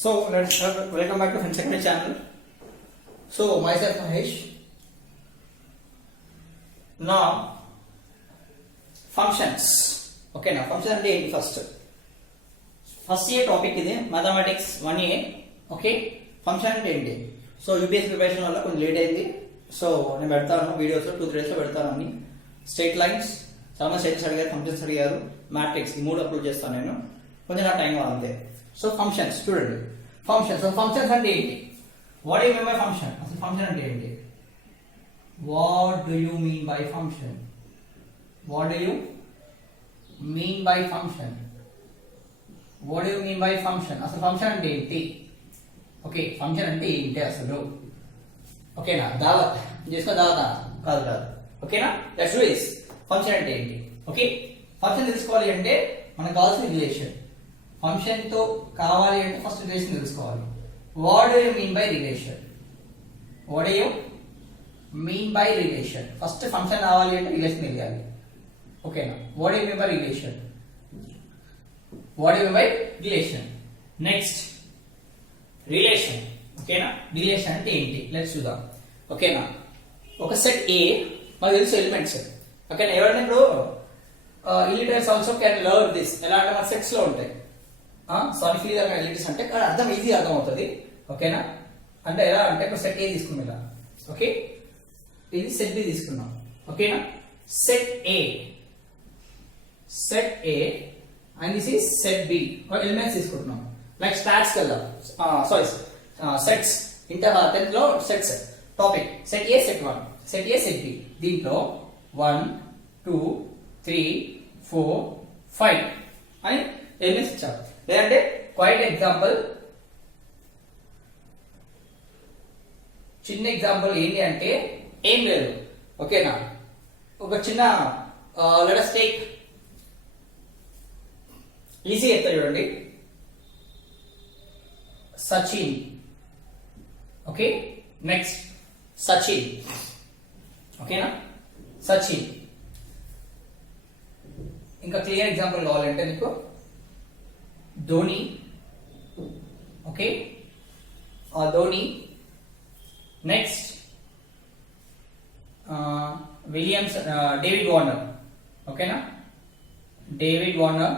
So let's welcome back to Fin Secondary channel. So myself Mahesh. Now functions. Okay, now function అంటే ఏంటి first year topic ఇది mathematics 1A. Okay, function అంటే ఏంటి? So UPSC preparation వల్ల కొంచెం late అయింది. So నేను పెడతాను వీడియోస్ 2-3 days లో పెడతాను అన్ని. స్ట్రైట్ లైన్స్ చాలా స్ట్రైట్స్ అడిగారు, ఫంక్షన్స్ అడిగారు, మ్యాట్రిక్స్ ఈ మూడు అప్లోడ్ చేస్తాను నేను. కొంచెం నా టైం అంతే. సో ఫంక్షన్స్ చూడండి. ఫంక్షన్స్ అంటే ఏంటి? What you mean by function? అసలు ఫంక్షన్ అంటే ఏంటి? What do you mean by function? What do you mean by function? What do you mean by function? అసలు ఫంక్షన్ అంటే ఏంటి? ఓకే, ఫంక్షన్ అంటే ఏంటి అసలు? ఓకేనా? దావత్ చేసుకో, దావత కాదు కాదు. ఓకేనా? Let's do this. ఫంక్షన్ అంటే ఏంటి? ఓకే, ఫంక్షన్ తెలుసుకోవాలి అంటే మనకు కావాల్సిన రిలేషన్. ఫంక్షన్ తో కావాలి అంటే ఫస్ట్ రిలేషన్ తెలుసుకోవాలి. What do you mean by relation? What do you mean by relation? First function కావాలి అంటే రిలేషన్ తెలియాలి. ఓకేనా? What do you mean by relation? What do you mean by relation? Next relation. ఓకేనా? Relation అంటే ఏంటి? Let's చూద్దాం. ఓకేనా? ఒక సెట్ ఏ మనకు తెలుసు ఎలిమెంట్స్. ఓకేనా? ఎవరైనా ఇప్పుడు illiterates also can learn this. ఎలా అంటే మన సెట్స్ లో ఉంటాయి. సారీ ఫీల్ ఎలిటరేట్స్ అంటే అర్థం ఈజీ అర్థం అవుతుంది. ఓకేనా? అంటే ఎలా అంటే ఇప్పుడు సెట్ ఏ తీసుకున్నాం ఇలా. ఓకే, ఇది సెట్ బి తీసుకున్నాం. ఓకేనా? Set A and this is set B. Elements తీసుకుంటున్నాం. లైక్ స్టాట్స్ కల్లా సారీ సెట్స్ ఇంటర్ 10th లో sets topic set A, set 1, set A, set B. దీంట్లో 1 2 3 4 5 అని ఎలిమెంట్స్ ఇచ్చారు. లేదంటే క్వైట్ ఎగ్జాంపుల్, చిన్న ఎగ్జాంపుల్ ఏంటి అంటే ఏం లేదు. ఓకేనా? ఒక చిన్న లెట్ us take ఈజీ ఎత్తా చూడండి. సచిన్. Okay, next Sachin. ఓకేనా? సచిన్. ఇంకా క్లియర్ ఎగ్జాంపుల్ కావాలంటే నీకు Dhoni. Okay, Dhoni. Next Williams, David Warner. ఓకేనా? David Warner.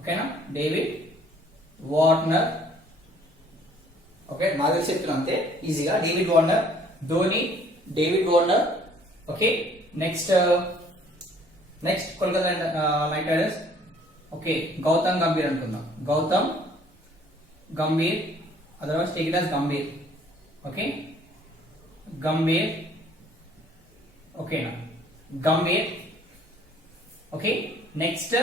ఓకేనా? David Warner. ఓకే, మా దగ్గర చెప్తున్నా అంతే ఈజీగా. David Warner, Dhoni, David Warner. Okay, next Kolkata Knight Riders. Okay, Gautam Gambhir అనుకుందాం. Gautam Gambhir, otherwise take it as Gambhir. Okay, Gambhir. ఓకేనా? గంభీర్. Okay, next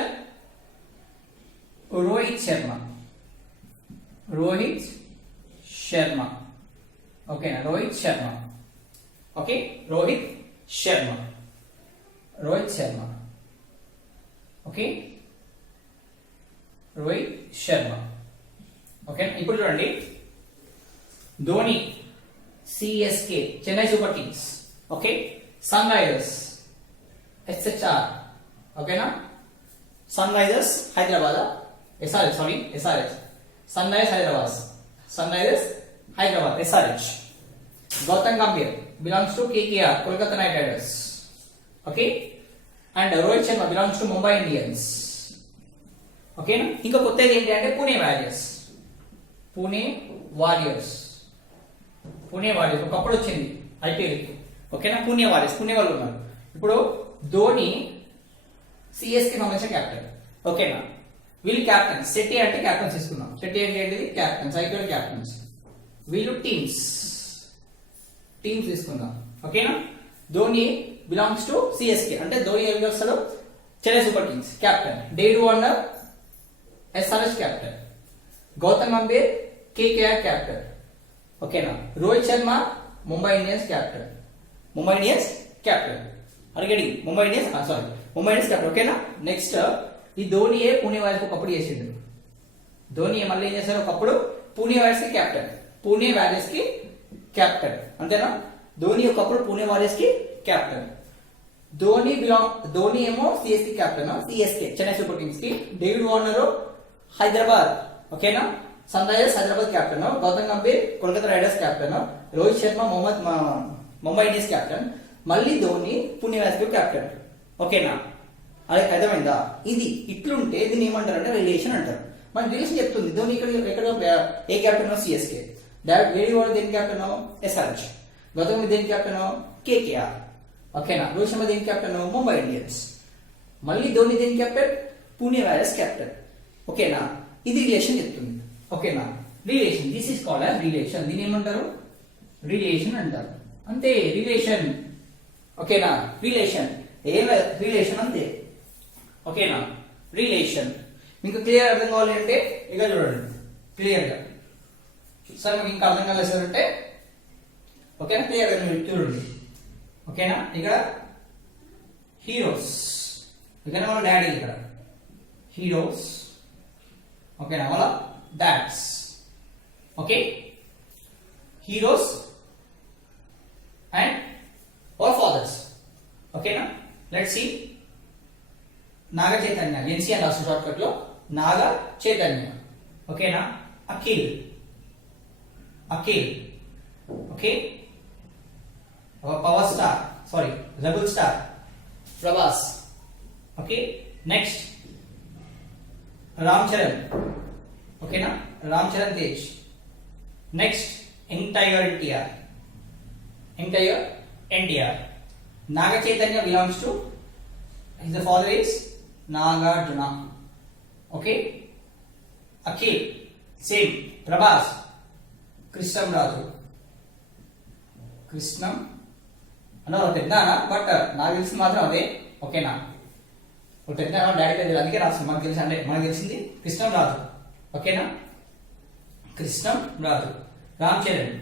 Rohit Sharma. రోహిత్ శర్మ. ఓకేనా? Rohit Sharma. Okay, Rohit Sharma. Rohit Sharma. Okay, Rohit Sharma. Okay, ఇప్పుడు చూడండి. Dhoni, CSK, Chennai super Kings. Okay, Sunrisers, SHR. ఓకేనా? Sunrisers Hyderabad, SRH, sorry SRH, Sunrisers Hyderabad, Sunrisers Hyderabad, SRH. Gautam Gambhir belongs to KKR, Kolkata Knight Riders. Okay, and Rohit Sharma belongs to Mumbai Indians. Okay na? ఇంకా కొత్తది ఏంటి అంటే Pune warriors. Pune warriors. Pune warriors ఒకప్పుడు వచ్చింది IPL. ఓకేనా? Pune warriors, Pune వాళ్ళు ఉన్నారు. ఇప్పుడు ధోని సిఎస్కే సంబంధించిన క్యాప్టెన్. ఓకేనా? వీళ్ళు క్యాప్టెన్. సెట్టి అంటే క్యాప్టెన్స్ తీసుకున్నాం. సెట్టి అంటే ఏంటిది? Captains, IPL captains. వీళ్ళు టీమ్స్ తీసుకుందాం. ఓకేనా? ధోని బిలాంగ్స్ టు సిఎస్కే అంటే ధోని ఏం చేస్తాడు? Chennai super Kings captain. David Warner SRH captain. Gautam Gambhir KKR captain. ఓకేనా? Rohit Sharma Mumbai Indians captain. Mumbai Indians captain. అడిగడి Mumbai Indians, sorry Mumbai Indians captain. ఓకేనా? నెక్స్ట్ ఈ ధోనియే పూణే వారియర్స్ ఒకప్పుడు చేసిండు. ధోని మళ్ళీ ఏం చేశారు? ఒకప్పుడు పూణే వారియర్స్ కి క్యాప్టెన్. పూణే వారియర్స్ కి క్యాప్టెన్. అంతేనా? ధోని ఒకప్పుడు పూణే వారియర్స్ కి క్యాప్టెన్. ధోని ఏమో CSK captain, CSK Chennai super Kings కి. David Warner Hyderabad. ఓకేనా? Sunrisers Hyderabad captain, Gautam Gambhir Kolkata Riders captain, Rohit Sharma Mumbai Indians captain, మళ్ళీ ధోని పుణె వారియర్స్ కెప్టెన్. ఓకేనా, అదే అర్థమైందా? ఇది ఇట్లుంటే దీన్ని ఏమంటారు అంటే రిలేషన్ అంటారు. మన రిలేషన్ చెప్తుంది ధోని ఎక్కడ ఏ కెప్టెన్ సిఎస్కే, డైరెక్ట్ వేడి వాడు దేని కెప్టెన్ ఎస్ఆర్హెచ్, గౌతమ్ గంభీర్ దేని కెప్టెన్ కేకేఆర్. ఓకేనా, రోహిత్ శర్మ దేని కెప్టెన్ ముంబై ఇండియన్స్, మళ్ళీ ధోని దేని కెప్టెన్ పుణె వారియర్స్ కెప్టెన్. ఓకేనా, ఇది రిలేషన్ చెప్తుంది. ఓకేనా, relation, this is called as relation. దీని ఏమంటారు రిలేషన్ అంటారు. అంతే రిలేషన్. ఓకేనా, రిలేషన్ ఏం రిలేషన్ అంతే. ఓకేనా, రిలేషన్ మీకు క్లియర్ అర్థం కావాలి అంటే ఇక చూడండి క్లియర్ గా. సార్ మీకు ఇంకా అర్థం కాలేదు సార్ అంటే ఓకేనా, క్లియర్ గా చూడండి. ఓకేనా, ఇక్కడ హీరోస్, ఇక్కడ వాళ్ళ డాడీ, ఇక్కడ హీరోస్. ఓకేనా, వాళ్ళ dads. Okay, heroes and our fathers. ఓకేనా, let's see. Naga Chaitanya, NC అని రాసిన షార్ట్ కట్ లో నాగ చైతన్య. ఓకేనా, Akhil, Akhil. Okay, power star, sorry rebel star Prabhas. Okay, next Ram Charan. ఓకేనా, Ram Charan Tej. Next young tiger NTR, young tiger NTR. Naga Chaitanya belongs to his father is Nagarjuna. Okay, Akhil same, Prabhas Krishnam Raju, Krishnam అన్న పెద్దనా but నాకు తెలిసి మాత్రం అదే. ఓకేనా, ఒక పెద్ద డాడీ పేరు అందుకే రాస్తాం, మనకు తెలిసి అంటే మనకు తెలిసింది కృష్ణం రాజు. ఓకేనా, కృష్ణం రాజు. రామ్ చరణ్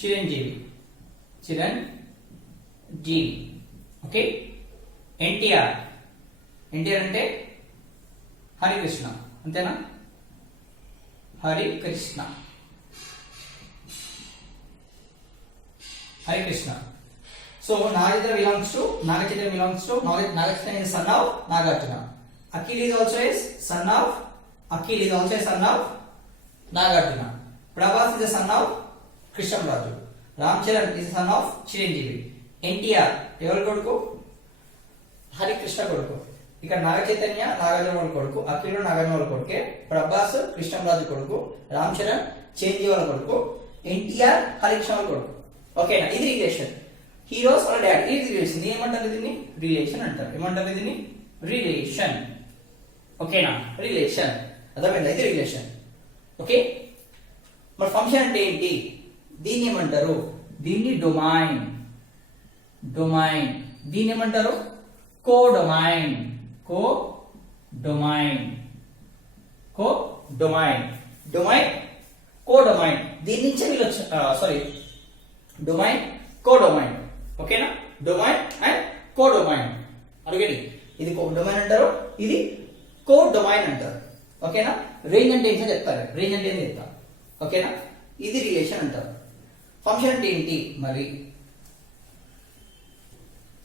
చిరంజీవి, చిరంజీవి. ఓకే, ఎన్టీఆర్, ఎన్టీఆర్ అంటే హరికృష్ణ, అంతేనా, Harikrishna, Harikrishna. So Nagendra belongs to Naga Chaitanya belongs to Naga Chaitanya is son of Nagarjuna. Akhil is also a son of Akhil is also a son of Nagarjuna. Prabhas is a son of Krishnamraju. Ram Charan is a son of Chiranjeevi. NTR ఎవరి కొడుకు హరికృష్ణ కొడుకు. ఇక్కడ నాగ చైతన్య నాగార్జున వాళ్ళ కొడుకు, అఖిల్ నాగార్జున వాళ్ళ కొడుకే, ప్రభాస్ కృష్ణంరాజు కొడుకు, రామ్ చరణ్ చిరంజీవి వాళ్ళ కొడుకు, ఎన్టీఆర్ హరికృష్ణ వాళ్ళ కొడుకు. ఓకేనా, ఇది రిలేషన్. హీరోస్ వాళ్ళ డాడీ, ఇది రిలేషన్. దీన్ని ఏమంటారు? దీన్ని రిలేషన్ అంటారు. ఏమంటారు దీన్ని? రిలేషన్. ఓకేనా, రిలేషన్. అర్థమైందా? ఇది రిలేషన్. ఓకే, మరి ఫంక్షన్ అంటే ఏంటి? దీన్ని ఏమంటారు? దీన్ని డొమైన్. డొమైన్. దీన్ని ఏమంటారు? Codomain. Codomain. Codomain. Domain, codomain. దీని నుంచి వీళ్ళు సారీ డొమైన్, కోడొమైన్. ఓకేనా, డొమైన్ అండ్ కోడొమైన్. అడిగండి, ఇది డొమైన్ అంటారు, ఇది కోడొమైన్ అంటారు. ఓకేనా, రేంజ్ అంటే ఏంటో చెప్తారు, రేంజ్ అంటే ఏంటి చెప్తారు. ఓకేనా, ఇది రిలేషన్ అంటారు. ఫంక్షన్ అంటే ఏంటి? మరి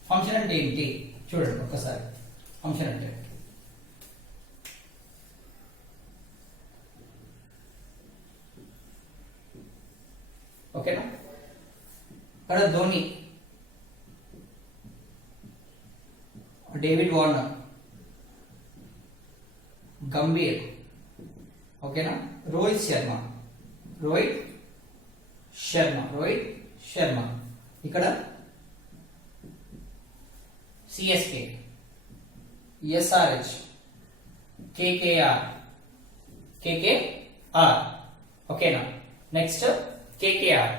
ఫంక్షన్ అంటే ఏంటి చూడండి ఒక్కసారి. ఫంక్షన్ అంటే ఓకేనా, ఇక్కడ ధోని, డేవిడ్ వార్నర్, గంభీర్. ఓకేనా, రోహిత్ శర్మ, రోహిత్ శర్మ. ఇక్కడ సిఎస్కే, ఎస్ఆర్హెచ్, కేకేఆర్. ఓకేనా, నెక్స్ట్ కేకేఆర్.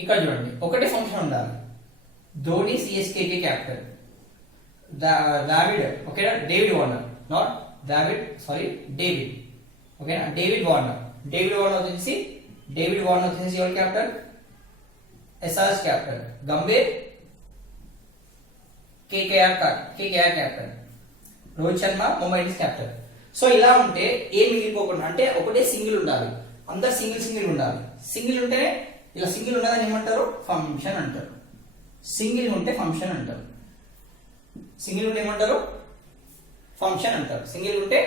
ఇక్కడ చూడండి, ఒకటే ఫంక్షన్ ఉండాలి. ధోని సిఎస్కేకి కెప్టెన్, దావిడ్. ఓకేనా, David Warner, not David, sorry David. ఓకేనా, డేవిడ్ వార్నర్ వచ్చేసి ఎవరి captain? SRH captain. Gambhir KKR captain. Rohit Sharma Mumbai Indians captain. So ఇలా ఉంటే ఏం మిగిలిపోకుండా, అంటే ఒకటే సింగిల్ ఉండాలి, అందరు సింగిల్ ఉండాలి. సింగిల్ ఉంటే ఇలా సింగిల్ ఉన్నదని ఏమంటారు? ఫంక్షన్ అంటారు. సింగిల్ ఉంటే ఫంక్షన్ అంటారు. సింగిల్ ఉంటే ఏమంటారు? ఫంక్షన్ అంటారు. సింగిల్ ఉంటే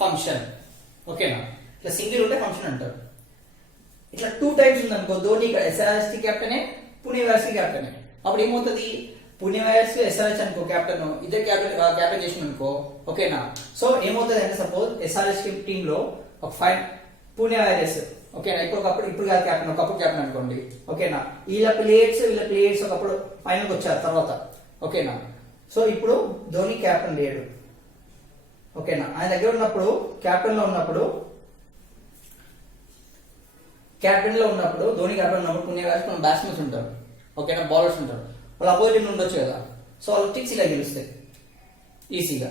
ఫంక్షన్. ఓకేనా, ఇట్లా సింగిల్ ఉంటే ఫంక్షన్ అంటారు. ఇట్లా 2 టైమ్స్ ఉంది అనుకో, ధోని ఇక్కడ ఎస్ఆర్హెచ్ కెప్టెనే, పుణె వారియర్స్ కెప్టెనే. అప్పుడు ఏమవుతుంది, పుణె వారియర్స్ ఎస్ఆర్హెచ్ అనుకో కెప్టెన్, ఇద్దరు క్యాప్టెన్ చేసిన అనుకో, ఓకేనా. సో ఏమవుతుంది అంటే సపోజ్ ఎస్ఆర్హెచ్ టీమ్ లో ఒక పుణె వారియర్స్, ఓకేనా, ఇప్పుడు కాదు క్యాప్టెన్, ఒకప్పుడు క్యాప్టెన్ అనుకోండి, ఓకేనా. వీళ్ళ ప్లేయర్స్ ఒకప్పుడు ఫైనల్కి వచ్చారు తర్వాత, ఓకేనా. సో ఇప్పుడు ధోని క్యాప్టెన్ లేడు, ఓకేనా. ఆయన దగ్గర ఉన్నప్పుడు క్యాప్టెన్ లో ఉన్నప్పుడు ధోని క్యాప్టెన్ ఉన్నప్పుడు పుణె వారియర్స్ కొన్ని బ్యాట్స్మెన్స్ ఉంటారు, ఓకేనా, బౌలర్స్ ఉంటారు. వాళ్ళు అపోజిట్ ఉండొచ్చు కదా, సో వాళ్ళు టిక్స్ ఇలా గెలుస్తాయి ఈజీగా,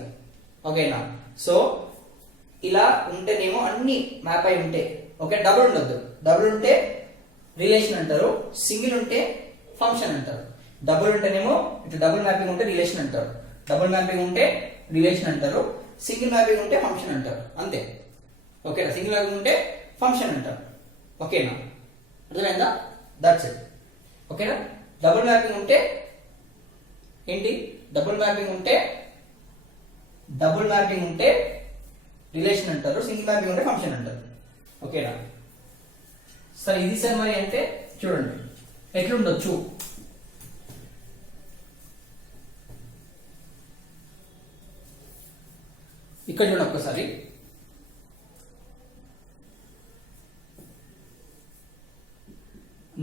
ఓకేనా. సో ఇలా ఉంటేనేమో అన్ని మ్యాప్ అయి ఉంటే, ఓకే. డబుల్ ఉండొద్దు, డబుల్ ఉంటే రిలేషన్ అంటారు, సింగిల్ ఉంటే ఫంక్షన్ అంటారు. డబుల్ ఉంటేనేమో ఇట్లా డబుల్ మ్యాపింగ్ ఉంటే రిలేషన్ అంటారు, డబుల్ మ్యాపింగ్ ఉంటే రిలేషన్ అంటారు, సింగిల్ మ్యాపింగ్ ఉంటే ఫంక్షన్ అంటారు, అంతే, ఓకేనా. సింగిల్ మ్యాపింగ్ ఉంటే ఫంక్షన్ అంటారు, ఓకేనా. అర్థమైందా? దట్స్ ఇట్, ఓకేనా. డబుల్ మ్యాపింగ్ ఉంటే ఏంటి, డబుల్ మ్యాపింగ్ ఉంటే రిలేషన్ అంటారు, సింగిల్ మ్యాపింగ్ ఉంటే ఫంక్షన్ అంటారు, ఓకేనా. సరే ఇది సార్ మరి అంటే చూడండి ఎట్లుండొచ్చు. ఇక్కడ చూడండి ఒక్కసారి,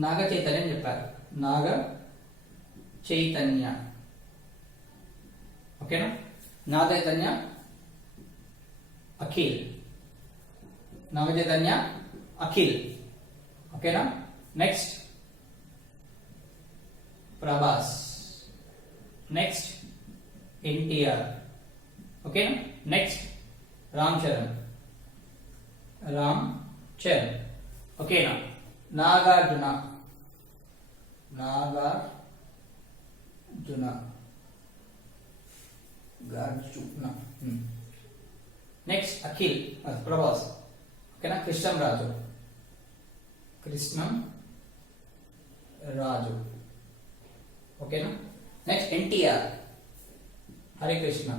నాగ చైతన్య అని చెప్పారు, నాగ చైతన్య, ఓకేనా. నాగ చైతన్య అఖిల్, నాగ చైతన్య అఖిల్, ఓకేనా. నెక్స్ట్ ప్రభాస్, నెక్స్ట్ ఎన్టీఆర్, ఓకేనా. నెక్స్ట్ రామ్ చరణ్, ఓకేనా. నాగార్జున, నెక్స్ట్ అఖిల్, ప్రభాస్, ఓకేనా. కృష్ణం రాజు, ఓకేనా. నెక్స్ట్ ఎన్టీఆర్, హరికృష్ణ,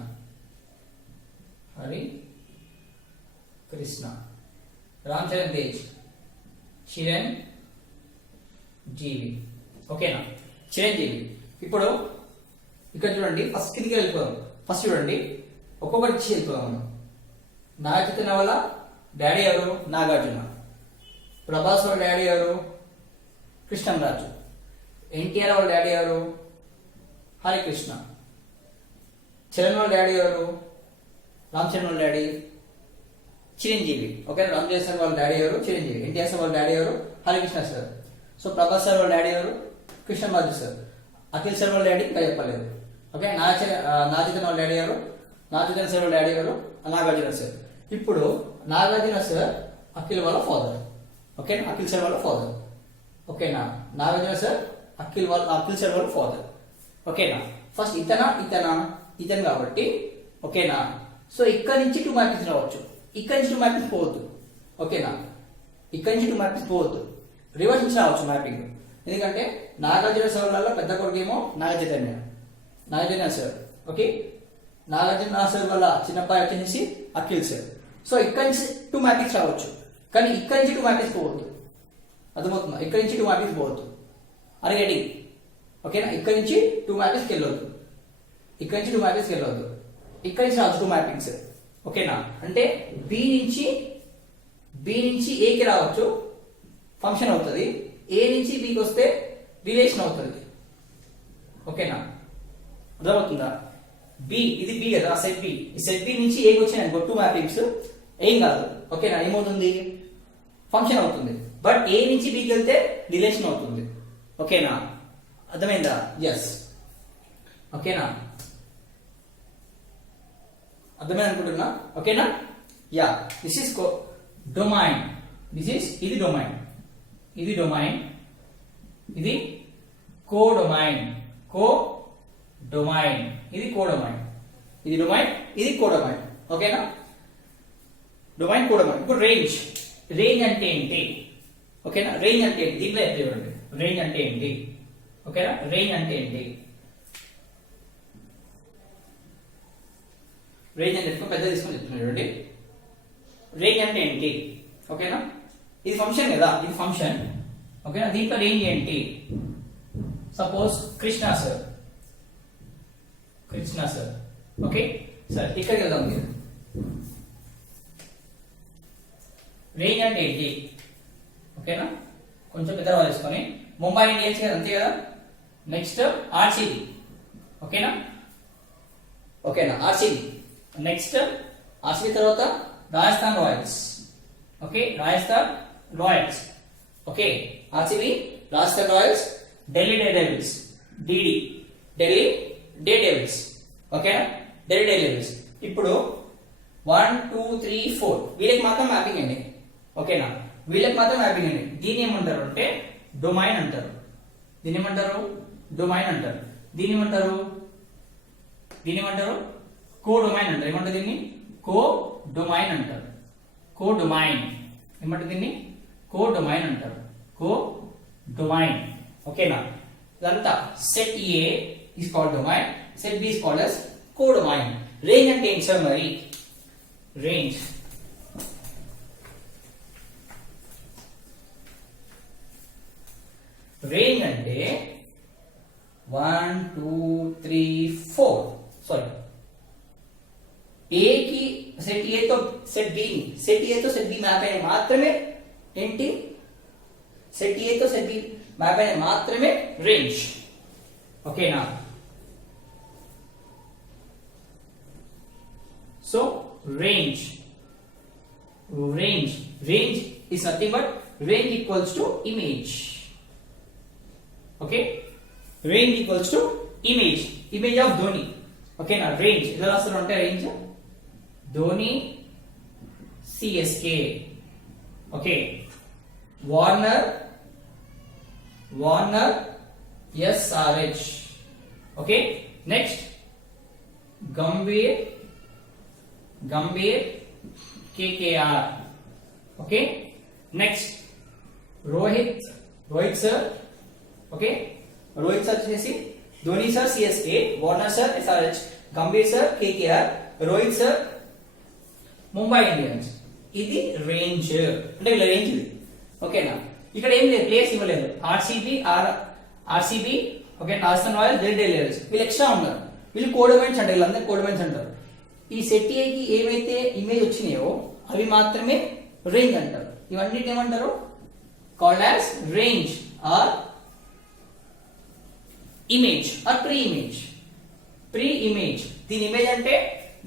రామ్ చరణ్ తేజ్, చిరంజీవి, ఓకేనా. చిరంజీవి. ఇప్పుడు ఇక్కడ చూడండి, ఫస్ట్ కిందికి వెళ్ళిపోదాం. ఫస్ట్ చూడండి ఒక్కొక్కటి వెళ్ళిపోదాం. నాగ చైతన్య వాళ్ళ డాడీ ఎవరు, నాగార్జున. ప్రభాస్ వాళ్ళ డాడీ ఎవరు, కృష్ణంరాజు. ఎన్టీఆర్ వాళ్ళ డాడీ ఎవరు, హరికృష్ణ. చరణ్ వాళ్ళ డాడీ ఎవరు, రామ్ చరణ్ వాళ్ళ daddy Chiranjeevi, okay. Ram Charan sir వాళ్ళ డాడీ ఎవరు, చిరంజీవి. ఎన్టీఆర్ సార్ వాళ్ళ డాడీ ఎవరు, Harikrishna sir. So Prabhas sir వాళ్ళ డాడీ ఎవరు, కృష్ణరాజు సార్. అఖిల్ సార్ వాళ్ళ డాడీ ఇంకా చెప్పలేదు, ఓకే. నాగార్జున వాళ్ళ డాడీ ఎవరు, నాగార్జున సార్ వాళ్ళ డాడీ ఎవరు, నాగార్జున సార్. ఇప్పుడు నాగార్జున సార్ అఖిల్ వాళ్ళ ఫాదర్, ఓకే. అఖిల్ సార్ వాళ్ళ ఫాదర్, ఓకేనా. నాగార్జున సార్ అఖిల్ సార్ వాళ్ళ ఫాదర్, ఓకేనా. ఫస్ట్ ఇతను కాబట్టి, ఓకేనా. సో ఇక్కడ నుంచి 2 మ్యాపింగ్స్ రావచ్చు, ఇక్కడ నుంచి 2 మ్యాపింగ్స్ పోవద్దు, ఓకేనా. ఇక్కడ నుంచి 2 మ్యాపింగ్స్ పోవద్దు, రివర్స్ నుంచి రావచ్చు మ్యాపింగ్. ఎందుకంటే నాగార్జున సార్ వాళ్ళ పెద్ద కొడుకు ఏమో Naga Chaitanya sir, okay. Nagarjuna sir వాళ్ళ చిన్నబ్బాయి వచ్చేసి అఖిల్ సార్. సో ఇక్కడ నుంచి 2 మ్యాపింగ్స్ రావచ్చు, కానీ ఇక్కడ నుంచి 2 మ్యాపింగ్స్ పోవద్దు, అర్థమవుతుందా. ఇక్కడ నుంచి 2 మ్యాపింగ్స్ పోవద్దు, అరిగేటింగ్, ఓకేనా. ఇక్కడ నుంచి 2 మ్యాపింగ్స్కి వెళ్ళొద్దు, ఇక్కడ నుంచి 2 మ్యాపింగ్స్కి వెళ్ళొద్దు, ఇక్కడ నుంచి రావచ్చు 2 మ్యాపింగ్స్, ఓకేనా. అంటే బి నుంచి ఏకి రావచ్చు, ఫంక్షన్ అవుతుంది. ఏ నుంచి బికి వస్తే రిలేషన్ అవుతుంది, ఓకేనా. అర్థమవుతుందా. ఇది బి కదా, సెట్ బి. ఈ సెట్ బి నుంచి ఏకి వచ్చినాయి 2 మ్యాపింగ్స్, ఏం కాదు, ఓకేనా. ఏమవుతుంది, ఫంక్షన్ అవుతుంది. బట్ ఏ నుంచి బికి వెళ్తే రిలేషన్ అవుతుంది, ఓకేనా. అర్థమైందా. ఎస్, ఓకేనా. అర్థమైంది అనుకుంటున్నా, ఓకేనా. Yeah, this is domain. ఇది డొమైన్, ఇది ఇది కోడొమైన్, ఇది కోడొమైన్, ఇది డొమైన్, ఇది కోడొమైన్, ఓకేనా. Domain, codomain. ఇప్పుడు రేంజ్ అంటే ఏంటి, ఓకేనా. రేంజ్ అంటే ఏంటి, దీంట్లో చూడండి. రేంజ్ అంటే ఏంటి, ఓకేనా. రేంజ్ అంటే ఏంటి, రేంజ్ అంటే పెద్ద తీసుకొని చెప్తున్నాను చూడండి. రేంజ్ అంటే ఏంటి, ఓకేనా, ఇది ఫంక్షన్ కదా, ఇది ఫంక్షన్. ఓకేనా, దీంట్లో రేంజ్ ఏంటి? Suppose Krishna sir, okay sir, ఇక్కడికి వెళ్దాం. మీరు రేంజ్ అంటే ఏంటి? ఓకేనా, కొంచెం పెద్దగా తీసుకొని ముంబై ఇండియన్స్ కదా, అంతే కదా. Next RCB. ఓకేనా, ఆర్సీబీ. నెక్స్ట్ ఆర్సీబీ తర్వాత Rajasthan Royals. Okay, Rajasthan Royals. Okay, RCB, Rajasthan Royals, Delhi day devil's, DD, Delhi day devil's. ఓకేనా, ఢిల్లీ డే డేవిల్స్. ఇప్పుడు 1 2 3 4 వీళ్ళకి మాత్రం మ్యాపింగ్ అండి. ఓకేనా, వీళ్ళకి మాత్రం మ్యాపింగ్ అండి. దీన్ని ఏమంటారు అంటే డొమైన్ అంటారు. దీన్ని ఏమంటారు? డొమైన్ అంటారు. దీన్ని ఏమంటారు? కో డొమైన్ అంటారు. ఏమంటారు దీన్ని? కో డొమైన్ అంటారు. కో డొమైన్ ఏమంటారు దీన్ని? కో డొమైన్ అంటారు. కో డొమైన్. ఓకేనా, ఇదంతా set A is called domain, set B is called as codomain. Range అంటే ఏంటి సార్? మరి రేంజ్ అంటే 1 2 3 4 సారీ, ఏ కి సెట్ ఏ తో సెట్ బి ని, సెట్ ఏ తో సెట్ బి మ్యాప్ అయిన మాత్రమే ఏంటి? సెట్ ఏ తో సెట్ బి మ్యాప్ అయిన మాత్రమే రేంజ్. ఓకేనా, so range is nothing but range equals to image. Okay, range equals to image of Dhoni. Okay na, range ఎలా రాస్తారు అంటే range Dhoni CSK. Okay, Warner SRH. Okay, next Gambhir KKR. Okay, next Rohit sir. Okay, Rohit sir చేసి Dhoni sir CSK, Warner sir SRH, Gambhir sir KKR, Rohit sir Mumbai Indians. ఇది range అంటే వీళ్ళ range ఇది. ఓకేనా, ఇక్కడ ఏం లేదు, ప్లేస్ ఇవ్వలేదు. RCB okay, Rajasthan Royals, Delhi devil's వీళ్ళు ఎక్స్ట్రా ఉన్నారు. వీళ్ళు కోడొమైన్స్ అంటారు. వీళ్ళందరూ కోడొమైన్స్ అంటారు. ఈ సెట్ ఏకి ఏవైతే ఇమేజ్ వచ్చినాయో అవి మాత్రమే రేంజ్ అంటారు. ఇవన్నిటిని ఏమంటారు? Called as range or image or pre image. దీని ఇమేజ్ అంటే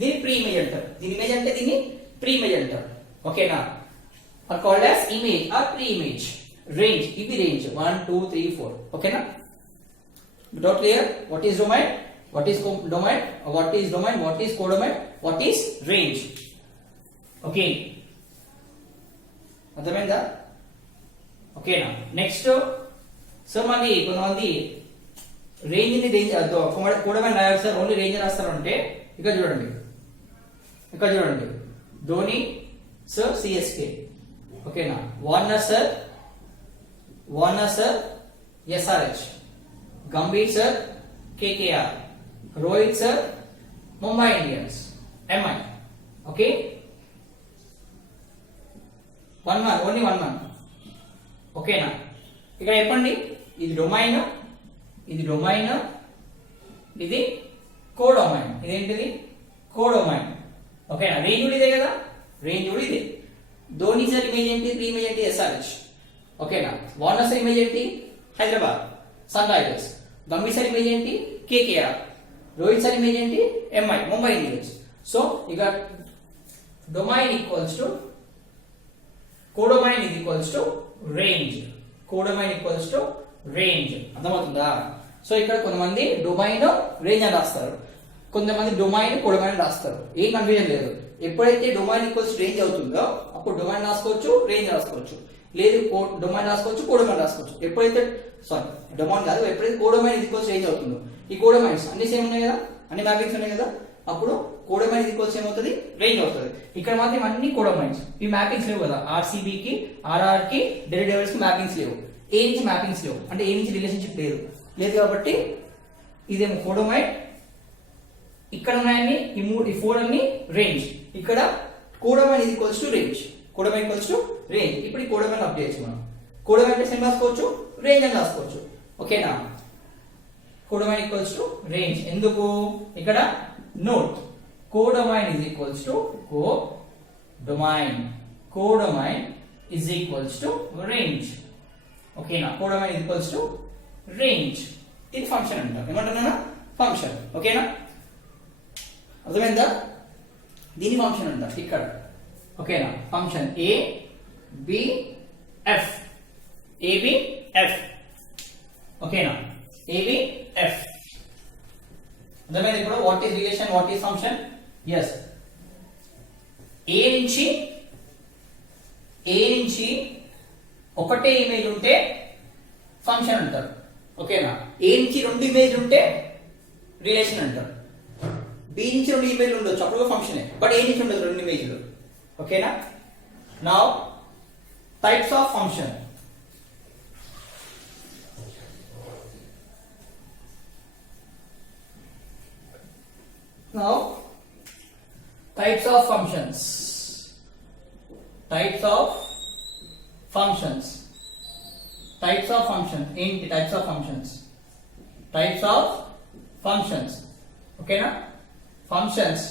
దీన్ని ప్రీ ఇమేజ్ అంటారు. దీని ఇమేజ్ అంటే దీన్ని ప్రీ ఇమేజ్ అంటారు. ఓకేనా, or called as image or pre image. Range, ఇది రేంజ్ 1 2 3 4. ఓకేనా, doubt clear? What is domain, what is domain, what is codomain, what is range. Okay, అర్థమైందా? ఓకేనా, నెక్స్ట్ సో మంది కొంతమంది రేంజ్ ని కోడొమైన్ రాయాలి సార్, ఓన్లీ రేంజ్ రాస్తారు అంటే ఇక్కడ చూడండి ధోని సార్ CSK. ఓకేనా, Warner sir SRH, Gambhir sir KKR, Rohit sir Mumbai Indians MI. Okay, only one month. ఓకేనా, ఇక్కడ చెప్పండి, ఇది డొమైన్, ఇది కోడొమైన్. ఇదేంటిది? కోడొమైన్. ఓకేనా, రేంజ్ కూడా ఇదే కదా, ధోని సార్ ఇమేజ్ ఏంటి? ప్రీ ఇమేజ్ ఏంటి? SRH. ఓకేనా, వార్నర్ సార్ ఇమేజ్ ఏంటి? Hyderabad Sunrisers. Gambhir sir image ఏంటి? KKR. రోహిత్ సార్ ఇమేజ్ ఏంటి? MI, Mumbai Indians. సో ఇక domain equals to codomain equals to range. అర్థమవుతుందా? సో ఇక్కడ కొంతమంది డొమైన్ రేంజ్ అని రాస్తారు, కొంతమంది డొమైన్ కోడొమైన్ రాస్తారు. ఏం కన్ఫ్యూజన్ లేదు. ఎప్పుడైతే డొమైన్ ఈక్వల్స్ రేంజ్ అవుతుందో అప్పుడు డొమైన్ రాసుకోవచ్చు, రేంజ్ రాసుకోవచ్చు. లేదు డొమైన్ రాసుకోవచ్చు, కోడొమైన్ రాసుకోవచ్చు. ఎప్పుడైతే డొమైన్ కాదు, ఎప్పుడైతే కోడొమైన్ ఈక్వల్స్ రేంజ్ అవుతుందో, ఈ కోడొమైన్స్ అన్ని సేమ్ ఉన్నాయి కదా, అన్ని మ్యాపింగ్స్ ఉన్నాయి కదా, అప్పుడు కోడొమైన్ ఈక్వల్స్ ఏమవుతుంది? రేంజ్ అవుతుంది. ఇక్కడ మాత్రం అన్ని కోడొమైన్స్, ఈ మ్యాపింగ్స్ లేవు కదా. ఆర్సీబీ కి, ఆర్ఆర్ కి, ఢిల్లీ డేవిల్స్ కి మ్యాపింగ్స్ లేవు. ఏ నుంచి మ్యాపింగ్స్ లేవు అంటే ఏ నుంచి రిలేషన్షిప్ లేదు కాబట్టి ఇదేమో కోడొమైన్. ఇక్కడ ఉన్నాయన్ని ఈ 4 అన్ని రేంజ్. ఇక్కడ codomain equals to range. కోడమైన్ equals to range. ఇప్పుడు ఈ కోడమైన్ అప్ చేయొచ్చు మనం. కోడమైన్ అంటే ఏం రాసుకోవచ్చు, రేంజ్ అని రాసుకోవచ్చు. ఓకేనా, కోడమైన్ ఈక్వల్స్ టు రేంజ్. ఎందుకు ఇక్కడ note codomain is equals to codomain, codomain is equals to range. ఓకేనా, codomain is equals to range. ఇది ఫంక్షన్ అంటాం. ఏమంటున్నా, ఫంక్షన్. ఓకేనా, అర్థమైందా? దీని ఫంక్షన్ అంటాం ఇక్కడ. ఓకేనా, function A B F, A B F. ఓకేనా, ఏబి ఎఫ్. అర్థమైంది ఇప్పుడు what is relation, what is function? Yes, A నుంచి ఒకటే ఇమేజ్ ఉంటే ఫంక్షన్ అంటారు. ఓకేనా, ఏ నుంచి రెండు ఇమేజ్ ఉంటే రిలేషన్ అంటారు. బి నుంచి రెండు ఇమేజ్ ఉండొచ్చు, అప్పుడు ఫంక్షన్. బట్ ఏ నుంచి ఉండదు రెండు ఇమేజ్లు. ఓకేనా, now types of function. Now types of functions, types of functions, types of functions. ఏంటి types of functions? Types of functions. Okay na, functions.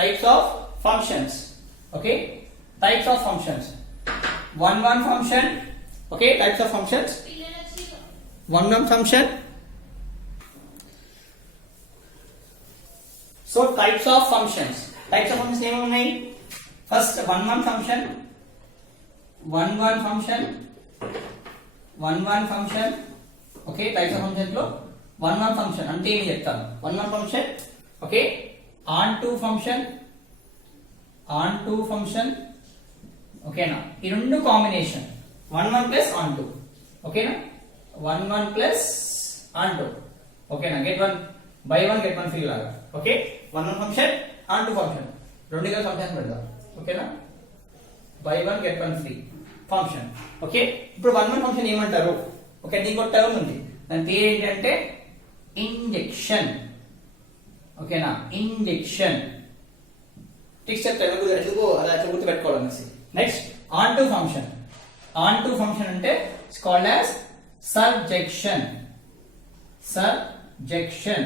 Types of functions. Okay, types of functions. One function. Okay, types of functions. One function. So types of functions. Types of functions ఏమేమి ఉన్నాయి? First one function, one function, one function. Okay, types of functions లో one function అంటే ఏమి చెప్తాను. one function. Okay, on to function, on to function. ఓకేనా, ఈ రెండు combination one plus on to. ఓకేనా, 1 ప్లస్ on to. ఓకేనా, get one buy one get one free లాగా. Okay, one function, on to function, రెండు కలిసి ఫంక్షన్ పెడదాం. ఓకేనా, buy one get one free function. Okay, ఇప్పుడు one ఫంక్షన్ ఏమంటారు? Okay, దీనికి ఒక టర్మ్ ఉంది, దాని పేరు ఏంటంటే ఇంజెక్షన్. ఓకేనా, ఇంజెక్షన్. టిక్స్ చెప్తాను ఎందుకు అలా గుర్తు పెట్టుకోవాలనేసి. Next on to function. on to function అంటే it's called as surjection, surjection,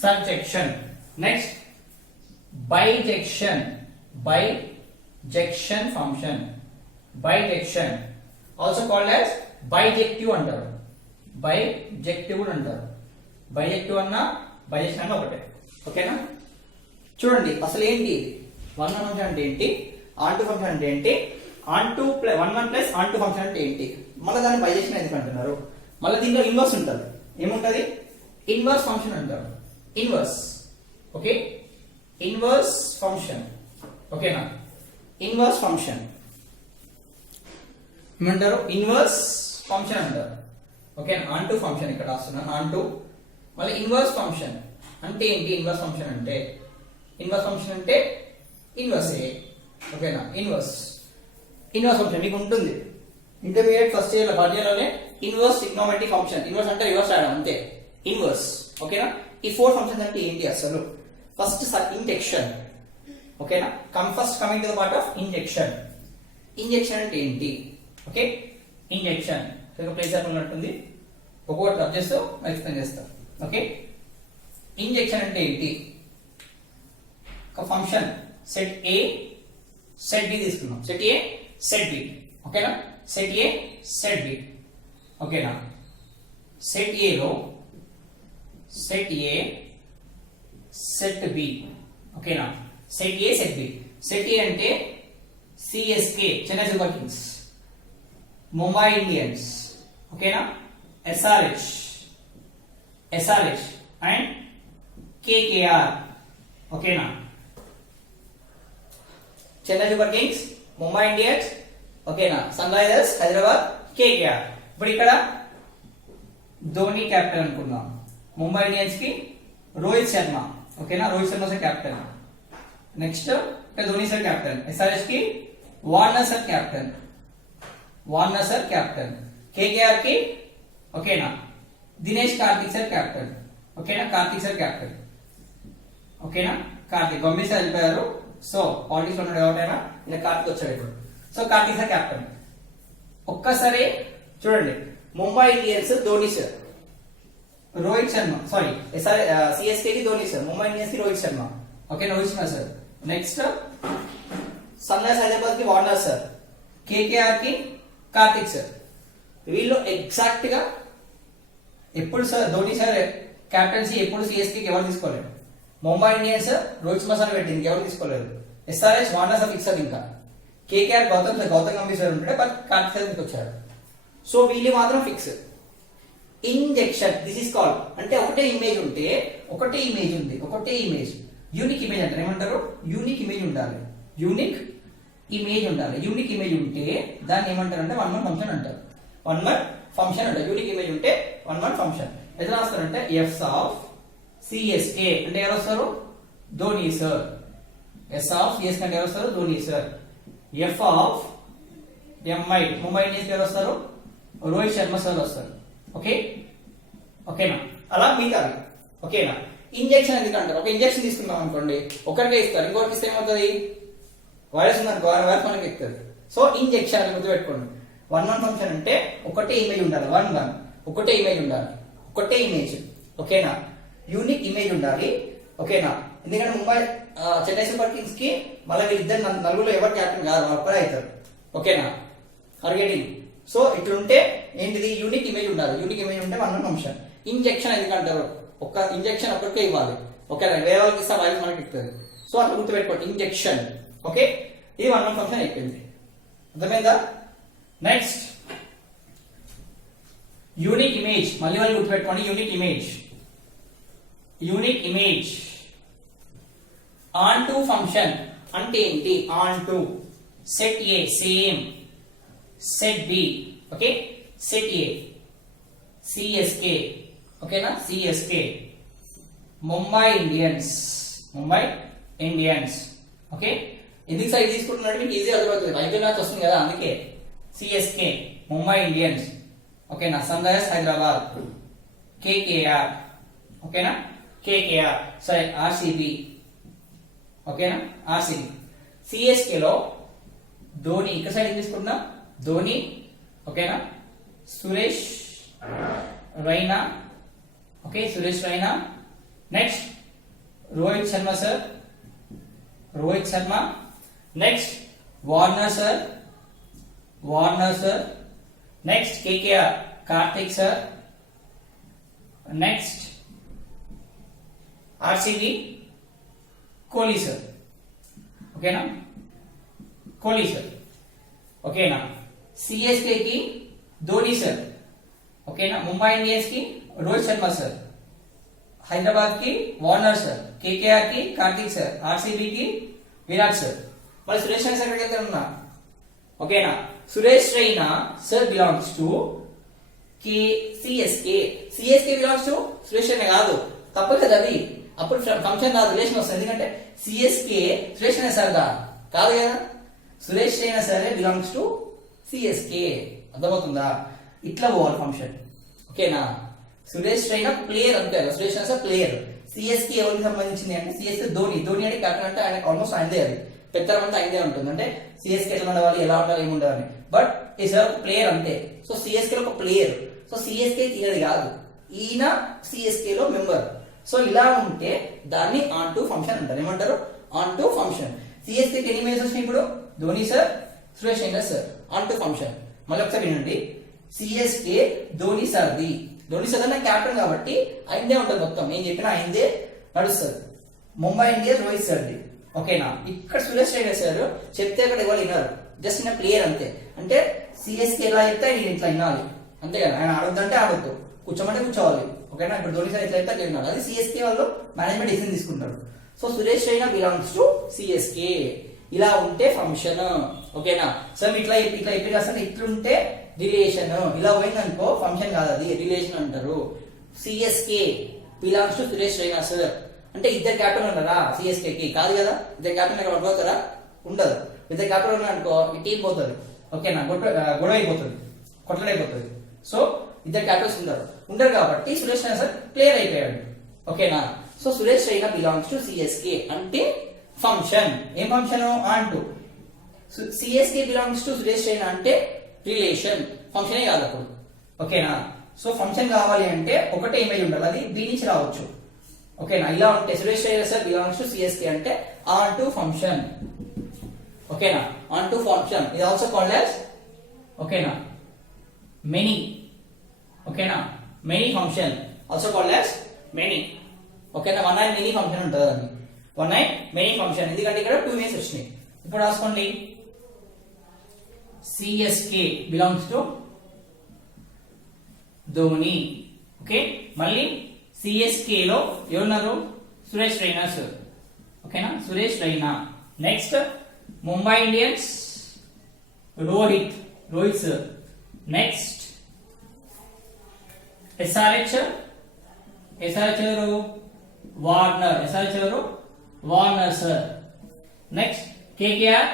surjection. Next bijection, bijection function, bijection also called as bijective అంటారు, bijective అంటారు. bijective అన్నా bijection అన్నా ఒకటే. ఓకేనా, చూడండి అసలు ఏంటి one ఫంక్షన్ అంటే ఏంటి, on to ఫంక్షన్ అంటే ఏంటి, on to one plus on to function అంటే ఏంటి, మళ్ళీ దాన్ని బైజెక్షన్ ఎందుకు అంటున్నారు. మళ్ళీ దీంట్లో ఇన్వర్స్ ఉంటుంది. ఏముంటది, ఇన్వర్స్ ఫంక్షన్ అంటారు. ఇన్వర్స్. Okay, inverse function. ఓకేనా, ఇన్వర్స్ ఫంక్షన్ ఏమంటారు, ఇన్వర్స్ ఫంక్షన్ అంటారు. ఓకేనా, ఆన్ టు ఫంక్షన్ ఇక్కడ రాస్తున్నాను, ఆన్ టు. మళ్ళీ ఇన్వర్స్ ఫంక్షన్ అంటే ఏంటి, ఇన్వర్స్ ఫంక్షన్ అంటే, ఇన్వర్స్ ఫంక్షన్ అంటే ఇన్వర్స్ ఏ. ఓకేనా, ఇన్వర్స్ ఫంక్షన్ మీకు ఉంటుంది intermediate first year third year లోనే. Inverse trigonometric function. ఇన్వర్స్ అంటే రివర్స్ రాయడం అంతే, ఇన్వర్స్. ఓకేనా, ఈ 4 ఫంక్షన్స్ అంటే ఏంటి అసలు? First injection. ఓకేనా, coming to the part of injection. Injection అంటే ఏంటి? ఓకే, ఇంజెక్షన్ ప్లేస్ ఉన్నట్టుంది, ఒక్కొక్కటి రబ్ చేస్తూ ఎక్స్ప్లెయిన్ చేస్తాం. ఓకే, ఇంజెక్షన్ అంటే ఏంటి? ఒక function set A set B తీసుకున్నాం. Set A set B. ఓకేనా, సెట్ ఏ సెట్ బి. ఓకేనా, సెట్ ఏ లో సెట్ ఏ సెట్ బి. ఓకేనా, set A set B. Set ఏ అంటే CSK Chennai super Kings, Mumbai Indians. ఓకేనా, ఎస్ఆర్హెచ్ అండ్ కేకేఆర్. ఓకేనా, Chennai super Kings, Mumbai Indians. ఓకేనా, Sunrisers Hyderabad, KKR. ఇప్పుడు ఇక్కడ ధోని కెప్టెన్ అనుకుందాం. ముంబై ఇండియన్స్ కి రోహిత్ శర్మ. ఓకేనా, Rohit Sharma sir captain. Next ఇక్కడ ధోని సార్ కెప్టెన్. ఎస్ఆర్ఎస్ కి వార్నర్ సార్ కెప్టెన్. కేకేఆర్ కి ఓకేనా దినేష్ కార్తిక్ సార్ కెప్టెన్. ఓకేనా, కార్తిక్ సార్ కెప్టెన్. ఓకేనా. కార్తీక్ గంభీర్ సార్ వెళ్ళిపోయారు. సో పాలిటిక్స్ లో ఉన్నాడు ఎవరైనా ఇలా కార్తీక్ వచ్చాడు ఇప్పుడు. So Karthik sir captain. ఒక్కసారి చూడండి, Mumbai Indians Dhoni sir, Rohit Sharma, sorry CSK కి ధోని సార్, ముంబై ఇండియన్స్ కి Rohit Sharma. Okay, Rohit Sharma sir. Next Sunrisers Hyderabad కి వార్నర్ సార్, కేకేఆర్ కి కార్తిక్ సార్. వీళ్ళు ఎగ్జాక్ట్ గా ఎప్పుడు సార్ ధోని సార్ కెప్టెన్సీ ఎప్పుడు సిఎస్కే ఎవరు తీసుకోలేదు. ముంబై ఇండియన్స్ రోహిత్ శర్మ సార్ పెట్టింది, ఎవరు తీసుకోలేదు. ఎస్ఆర్హెచ్ వార్నర్ సార్ ఫిక్స్ అది. ఇంకా కేకేఆర్ గౌతమ్ గంభీర్ సార్ ఉంటే బట్ కార్తిక్ సార్ వచ్చాడు. సో వీళ్ళు మాత్రం fix. Injection this is called, అంటే ఒకటే ఇమేజ్ ఉంటే, ఒకటే ఇమేజ్ ఉంది, ఒకటే ఇమేజ్, యూనిక్ ఇమేజ్ అంటారు. ఏమంటారు? యూనిక్ ఇమేజ్ ఉండాలి, యూనిక్ ఇమేజ్ ఉండాలి. యూనిక్ ఇమేజ్ ఉంటే దాన్ని ఏమంటారు అంటే వన్ వన్ ఫంక్షన్ అంటారు. వన్ వన్ ఫంక్షన్ అంటారు. యూనిక్ ఇమేజ్ ఉంటే వన్ వన్ ఫంక్షన్. ఎట్లా రాస్తారంటే ఎఫ్ ఆఫ్ సిఎస్కే అంటే ఎవరు వస్తారు? Dhoni sir. S of CSK అంటే ఎవరు వస్తారు? Dhoni sir. F of MI Mumbai Indians ఎవరు వస్తారు? రోహిత్ శర్మ సార్ వస్తారు. ఓకే, ఓకేనా? అలా మిగతాది. ఓకేనా? ఇంజెక్షన్ ఎందుకు అంటారు? ఒక ఇంజెక్షన్ తీసుకుందాం అనుకోండి, ఒకరికే ఇస్తారు, ఇంకొకరికి ఇస్తే ఏమవుతుంది? వైరస్ ఉందనుకో, వైరస్ మనకి ఎక్కుతుంది. సో ఇంజెక్షన్ అని గుర్తుపెట్టుకోండి. వన్ వన్ ఫంక్షన్ అంటే ఒకటే ఇమేజ్ ఉండాలి, వన్ వన్ ఒకటే ఇమేజ్ ఉండాలి, ఒకటే ఇమేజ్. ఓకేనా? యూనిక్ ఇమేజ్ ఉండాలి. ఓకేనా? ఎందుకంటే ముంబై చెన్నై సూపర్ కింగ్స్ కి మళ్ళీ వీళ్ళిద్దరు నలుగురు ఎవరు క్యాప్టెన్ కాదు, ఒక్కరే అవుతారు. ఓకేనా? అర్గెటింగ్. సో ఇట్లుంటే ఏంటిది? యూనిక్ ఇమేజ్ ఉండాలి. యూనిక్ ఇమేజ్ ఉంటే వన్ వన్ ఫంక్షన్. ఇంజెక్షన్ ఎందుకంటారు? ఒక ఇంజెక్షన్ ఒక్కరికే ఇవ్వాలి. ఓకే, వేరే వాళ్ళకి ఇస్తే వైరస్ మనకి ఎక్కుతుంది. సో అట్లా గుర్తుపెట్టుకోండి, ఇంజెక్షన్. ఓకే, ఇది వన్ వన్ ఫంక్షన్ అయిపోయింది. అర్థమైందా? Next unique image. మళ్ళీ వాళ్ళు గుర్తుపెట్టుకోండి, unique image. Unique image onto function అంటే ఏంటి? Onto set A same, set B. Okay, set A CSK. ఓకేనా? CSK Mumbai Indians, Mumbai Indians. Okay, ఎందుకు సైడ్ తీసుకుంటున్నాడు మీకు ఈజీ అర్థమవుతుంది, ఐపీఎల్ మ్యాచ్ వస్తుంది కదా, అందుకే సిఎస్కే ముంబై ఇండియన్స్. ఓకేనా? Sunrisers Hyderabad KKR. ఓకేనా? కేకేఆర్ సరే, ఆర్సీబీ. ఓకేనా? ఆర్సీబీ. సిఎస్కే లో ధోని, ఇక్కడ సైడ్ తీసుకుంటున్నా ధోని. ఓకేనా? Suresh Raina. Okay, Suresh Raina. Next Rohit Sharma sir, Rohit Sharma. Next Warner sir, Warner sir. Next KKR Karthik sir. Next RCB Kohli sir. ఓకేనా? కోహ్లీ సార్. ఓకేనా? సిఎస్కే కి ధోని సార్. ఓకేనా? ముంబై ఇండియన్స్ కి రోహిత్ శర్మ సార్. హైదరాబాద్ కి వార్నర్ సార్. కేకేఆర్ కి కార్తిక్ సార్. ఆర్సీబీ కి విరాట్ సార్. మరి సురేష్ రైనా ఎక్కడికి వెళ్తారన్నా? ఓకేనా? Suresh Raina sir belongs to CSK. CSK belongs to Suresh Raina కాదు, తప్పు కదా అది. అప్పుడు ఫంక్షన్ రాదు, రిలేషన్ వస్తుంది. ఎందుకంటే సిఎస్కే సురేష్ రైనా సార్ కాదు కదా. సురేష్ రైనా సరే బిలాంగ్స్ టు సిఎస్కే. అర్థమవుతుందా? ఇట్లా పోవాలి ఫంక్షన్. ఓకేనా? సురేష్ రైనా ప్లేయర్ అంతే, Suresh Raina sir player. CSK ఎవరికి సంబంధించింది అంటే సిఎస్కే ధోని. ధోని అంటే కెప్టెన్ అంటే ఆయన ఆల్మోస్ట్ ఆయనదే, అది పెత్తనం అంతా ఆయనదే ఉంటుంది. అంటే సిఎస్కే ఎట్లా ఉండాలి, ఎలా ఉండాలి, ఏమి ఉండాలి. బట్ ఈస్ ప్లేయర్ అంతే. సో సిఎస్కే లో ఒక ప్లేయర్. సో సిఎస్కే తీయది కాదు, ఈయన సిఎస్కే లో మెంబర్. సో ఇలా ఉంటే దాన్ని ఆన్ టు ఫంక్షన్ అంటారు. ఏమంటారు? Onto function. సిఎస్కే ఎన్ని ఇమేజెస్ వచ్చినాయి ఇప్పుడు? Dhoni sir, Suresh Raina sir, on to function. మళ్ళీ ఒకసారి వినండి, సిఎస్కే ధోని సార్ది. ధోని సార్ అన్న క్యాప్టెన్ కాబట్టి ఆయనదే ఉంటుంది మొత్తం, నేను చెప్పిన ఆయనదే నడుస్తుంది. ముంబై ఇండియన్స్ రోహిత్ సార్ది. ఓకేనా? ఇక్కడ సురేష్ రైనా సార్ చెప్తే అక్కడ ఎవరు విన్నారు, జస్ట్ నా ప్లేయర్ అంతే. అంటే సిఎస్కే ఎలా చెప్తే నేను ఇట్లా వినాలి అంతే కదా. ఆయన ఆడొద్దంటే ఆడొద్దు, కూర్చోమంటే కూర్చోవాలి. ఓకేనా? ఇప్పుడు ధోని సార్ ఇట్లా చెప్తే అట్లా వినాలి. అది సిఎస్కే వాళ్ళు మేనేజ్మెంట్ డిసిజన్ తీసుకుంటారు. So Suresh Raina belongs to CSK. ఇలా ఉంటే ఫంక్షన్. ఓకేనా? సో ఇట్లా ఇట్లా చెప్పి రాస్తే ఇట్లుంటే రిలేషన్. ఇలా పోయిందనుకో ఫంక్షన్ కాదు, అది రిలేషన్ అంటారు. CSK belongs to Suresh Raina sir అంటే ఇద్దరు క్యాప్టెన్ ఉన్నారా సిఎస్కే కి? కాదు కదా. ఇద్దరు క్యాప్టెన్ అక్కడ పడిపోతారా? ఉండదు. ఇద్దరు క్యాప్టెన్ ఉన్నారనుకో ఈ టీం పోతుంది. ఓకేనా? గొడవ అయిపోతుంది, కొట్లాడైపోతుంది. సో ఇద్దరు క్యాప్టెన్స్ ఉండరు కాబట్టి సురేష్ రైనా సార్ ప్లేయర్ అయిపోయాడు. ఓకేనా? So Suresh Raina belongs to CSK అంటే ఫంక్షన్. ఏం ఫంక్షన్? ఆంటూ. CSK belongs to Suresh Raina అంటే రిలేషన్, ఫంక్షనే కాదు అప్పుడు. ఓకేనా? సో ఫంక్షన్ కావాలి అంటే ఒకటే ఇమేజ్ ఉండాలి, అది బి నుంచి రావచ్చు. ఓకేనా? ఇలా ఉంటే Suresh Raina sir belongs to CSK అంటే ఆంటూ ఫంక్షన్. ఓకేనా? ఆంటూ ఫంక్షన్ ఇది ఆల్సో కాల్డ్ యాజ్ ఓకేనా మెనీ. ఓకేనా? Many function also called as many. ఓకేనా? వన్ అండ్ మెనీ ఫంక్షన్ ఉంటుంది అది. వన్ అండ్ మెనీ ఫంక్షన్ ఎందుకంటే ఇక్కడ టూ ఇమేజ్ వచ్చినాయి. ఇప్పుడు రాసుకోండి CSK belongs to Dhoni. Okay, మళ్ళీ సిఎస్కే లో ఎవరున్నారు? సురేష్ రైనా సార్. ఓకేనా? Suresh Raina. Next Mumbai Indians Rohit sir. Next SRH ఎవరు? వార్నర్ ఎవరు? Warner sir. Next KKR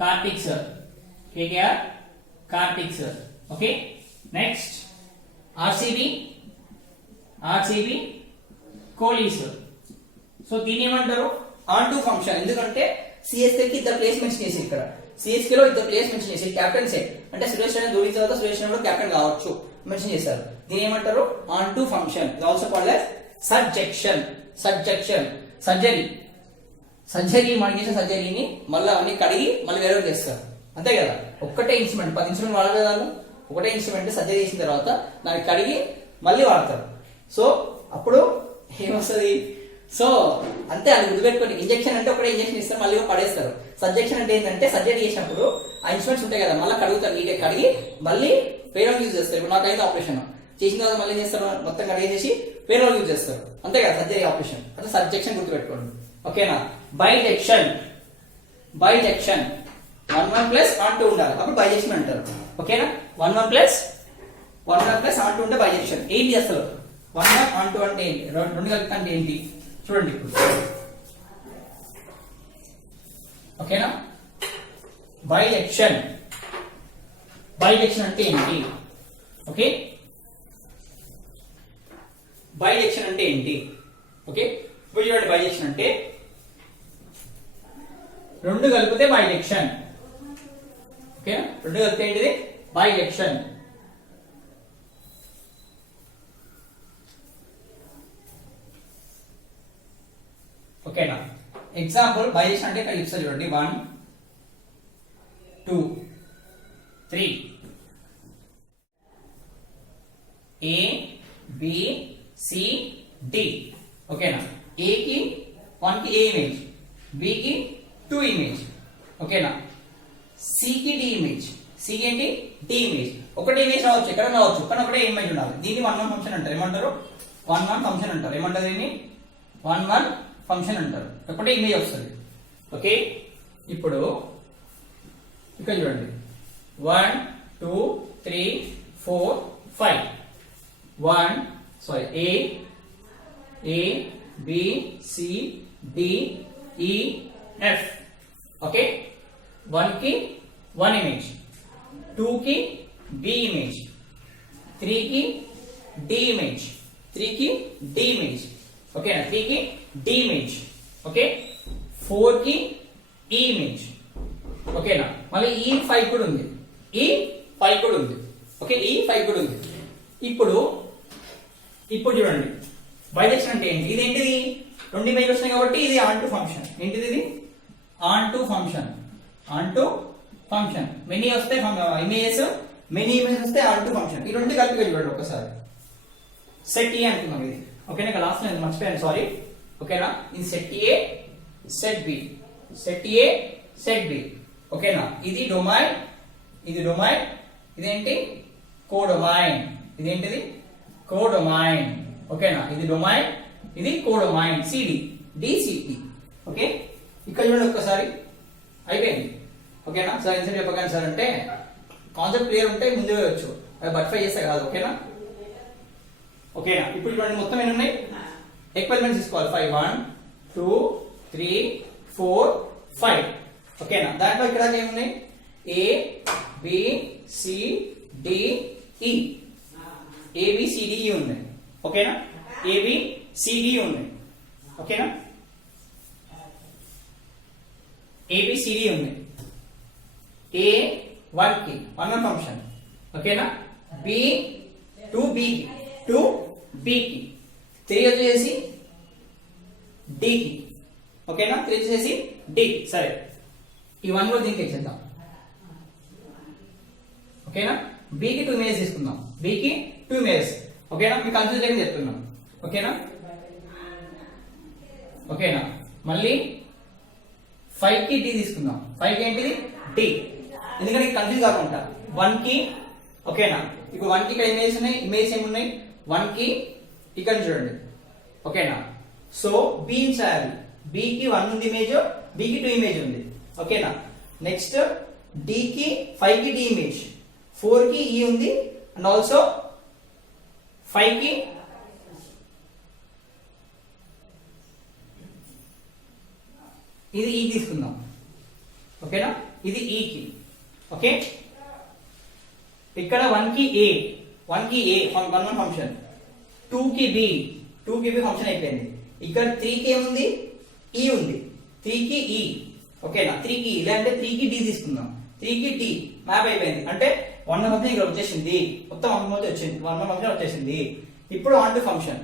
Karthik sir. Okay, next RCB Kohli sir. So దీని ఏమంటారు? Onto function. ఎందుకంటే సిఎస్కే కి ఇద్దరు ప్లేస్ మెన్షన్ చేసి, ఇక్కడ సిఎస్కే లో ఇద్దరు ప్లేస్ మెన్షన్ చేసి క్యాప్టెన్ సెట్ అంటే సురేష్ రైనా ధోని తర్వాత సురేష్ రైనా క్యాప్టెన్ కావచ్చు మెన్షన్ చేశారు. దీని ఏమంటారు? Onto function. ఇది also called as surjection. Surgery మనం చేసిన సర్జరీని మళ్ళీ అన్ని కడిగి మళ్ళీ వేరే చేస్తారు, అంతే కదా? ఒక్కటే ఇన్స్ట్రుమెంట్, 10 ఇన్స్ట్రుమెంట్ వాడలేదు. ఒకటే ఇన్స్ట్రుమెంట్ సర్జరీ చేసిన తర్వాత దాన్ని కడిగి మళ్ళీ వాడతారు. సో అప్పుడు ఏమొస్తుంది? సో అంతే, అది గుర్తుపెట్టుకోండి. ఇంజెక్షన్ అంటే ఒకటే ఇంజెక్షన్ ఇస్తారు, మళ్ళీ పడేస్తారు. సబ్జెక్షన్ అంటే ఏంటంటే సర్జరీ చేసినప్పుడు ఆ ఇన్స్ట్రుమెంట్స్ ఉంటాయి కదా, మళ్ళీ కడుగుతారు, నీట్గా కడిగి మళ్ళీ వేరే యూజ్ చేస్తారు. ఇప్పుడు నాకైతే ఆపరేషన్ చేసిన తర్వాత మళ్ళీ ఏం చేస్తారు? మొత్తం కడిగేసి వేరే యూజ్ చేస్తారు, అంతే కదా? సర్జరీ ఆపరేషన్ అంటే సబ్జెక్షన్ గుర్తుపెట్టుకోండి. ఓకేనా? బైజెక్షన్ 1 ప్లస్ ఆన్ 2 ఉండాలి, అప్పుడు బైజెక్షన్ అంటారు. ఓకేనా? 1 ప్లస్ ఆన్ 2 ఉంటే బైజెక్షన్. ఏంటి అసలు 1 ఆన్ 2 అంటే ఏంటి? రెండు కలిపి అంటే ఏంటి చూడండి ఇప్పుడు. ఓకేనా? బైజెక్షన్ అంటే ఏంటి? ఓకే, బైజెక్షన్ అంటే ఏంటి? ఓకే, ఇప్పుడు చూడండి, బైజెక్షన్ అంటే రెండు కలిపితే బైజెక్షన్. ఓకే, రెండు కలిపితే ఏంటిది? బైజెక్షన్. ఓకేనా? ఎగ్జాంపుల్ బైజెక్షన్ అంటే ఇక్కడ ఇస్తారు చూడండి, 1 2 3 A B C D. ఓకేనా? A కి 1 కి A ఇమేజ్, B కి 2 ఇమేజ్. ఓకేనా? C కి D ఇమేజ్, C కి ఏంటి? D image. ఒకటే ఇమేజ్ రావచ్చు, ఎక్కడ రావచ్చు, కానీ ఒకటే ఇమేజ్ ఉండాలి. దీన్ని 1 ఫంక్షన్ అంటారు. ఏమంటారు? 1 ఫంక్షన్ అంటారు. ఏమంటారు దీన్ని? 1 ఫంక్షన్ అంటారు. ఒకటే ఇమేజ్ వస్తుంది. ఓకే, ఇప్పుడు ఇక్కడ చూడండి, 1 2 3 4 5. A B C D E F. Okay, 1 కి 1 ఇమేజ్, 2 కి B ఇమేజ్, 3 కి D ఇమేజ్, 3 కి D ఇమేజ్. ఓకేనా? 3 కి D ఇమేజ్. ఓకే, 4 కి E ఇమేజ్. ఓకేనా? మళ్ళీ E5 కూడా ఉంది, E5 కూడా ఉంది. ఓకే, E5 కూడా ఉంది. ఇప్పుడు చూడండి, బైజెక్షన్ అంటే ఏంటి? ఇదేంటిది? రెండు ఇమేజ్ వస్తున్నాయి కాబట్టి ఇది ఆన్ టు ఫంక్షన్. ఏంటిది? ఇది ఆన్ టు ఫంక్షన్. మెనీ వస్తే ఇమేజెస్, మెనీ ఇమేజెస్ వస్తే ఆన్ టు ఫంక్షన్. ఈ రెండు కలిపి చూడండి ఒకసారి. సెట్ ఏ అనుకున్నాం ఇది. ఓకేనా? ఇక్కడ లాస్ట్ నేను మర్చిపోయాను, సారీ. ఓకేనా? ఇది set A, set B, set B. ఓకేనా? ఇది డొమైన్, ఇదేంటి? కోడొమైన్. ఇదేంటిది? కోడొమైన్. ఓకేనా? ఇది డొమైన్, ఇది కోడొమైన్. CD DCT. ఓకే, ఇక్కడ చూడండి ఒక్కసారి, అయిపోయింది. ఓకేనా? సార్ ఇన్సెంట్ చెప్పగానే సార్ అంటే కాన్సెప్ట్ క్లియర్ ఉంటే ముందే వచ్చు, అది బట్ఫై చేస్తే కాదు. ఓకేనా? ఇప్పుడు చూడండి, మొత్తం ఎన్ని ఉన్నాయి? ఎక్విప్మెంట్స్ తీసుకోవాలి. 5 1 2 3 4 5. ఓకేనా? దాంట్లో ఇక్కడ ఏమున్నాయి? A B C D E, ABCDE ఉన్నాయి. ఓకేనా, ఏబి సిడి ఉన్నాయి. ఓకేనా, ఏబిసిడి ఉంది. ఏ 1 కి 1 ఫంక్షన్. ఓకేనా, బి 2 కి 3 వచ్చేసి డి కి. ఓకేనా, 3 వచ్చేసి డి. సరే, ఈ 1 కూడా దీనికి ఇచ్చేద్దాం. ఓకేనా, బి కి 2 ఇమేజెస్ తీసుకుందాం. బి కి 2 ఇమేజెస్. ఓకేనా, మీకు కన్ఫ్యూజ్ లేక చెప్తున్నాం. ఓకేనా, ఓకేనా, మళ్ళీ 5 కి డి తీసుకుందాం. 5 కి ఏంటిది డి, ఎందుకంటే కన్ఫ్యూజ్ కాకుండా 1 కి. ఓకేనా, ఇప్పుడు 1 కి ఇక్కడ ఇమేజ్ ఉన్నాయి. ఇమేజ్ ఏమున్నాయి 1 కి ఇక్కడ చూడండి. ఓకేనా, సో బి చేయాలి. బి కి 1 ఉంది ఇమేజ్, బి కి 2 ఇమేజ్ ఉంది. ఓకేనా, నెక్స్ట్ డి కి 5 కి డి ఇమేజ్, 4 కి ఈ ఉంది, అండ్ ఆల్సో 5 కి ఇది ఈ తీసుకుందాం. ఓకేనా, ఇది ఈ కి. ఓకే, ఇక్కడ 1 కి ఏ 1 ఫంక్షన్, 2 కి బి ఫంక్షన్ అయిపోయింది. ఇక్కడ 3 కి ఏముంది ఈ ఉంది, 3 కి ఈ. ఓకేనా, 3 కి ఈ లేదంటే 3 కి డి తీసుకుందాం. 3 కి డి మ్యాప్ అయిపోయింది. అంటే 1 ఫంక్షన్ ఇక్కడ వచ్చేసింది, మొత్తం 1 వచ్చింది, 1 ఫంక్షన్ వచ్చేసింది. ఇప్పుడు ఆన్ టు ఫంక్షన్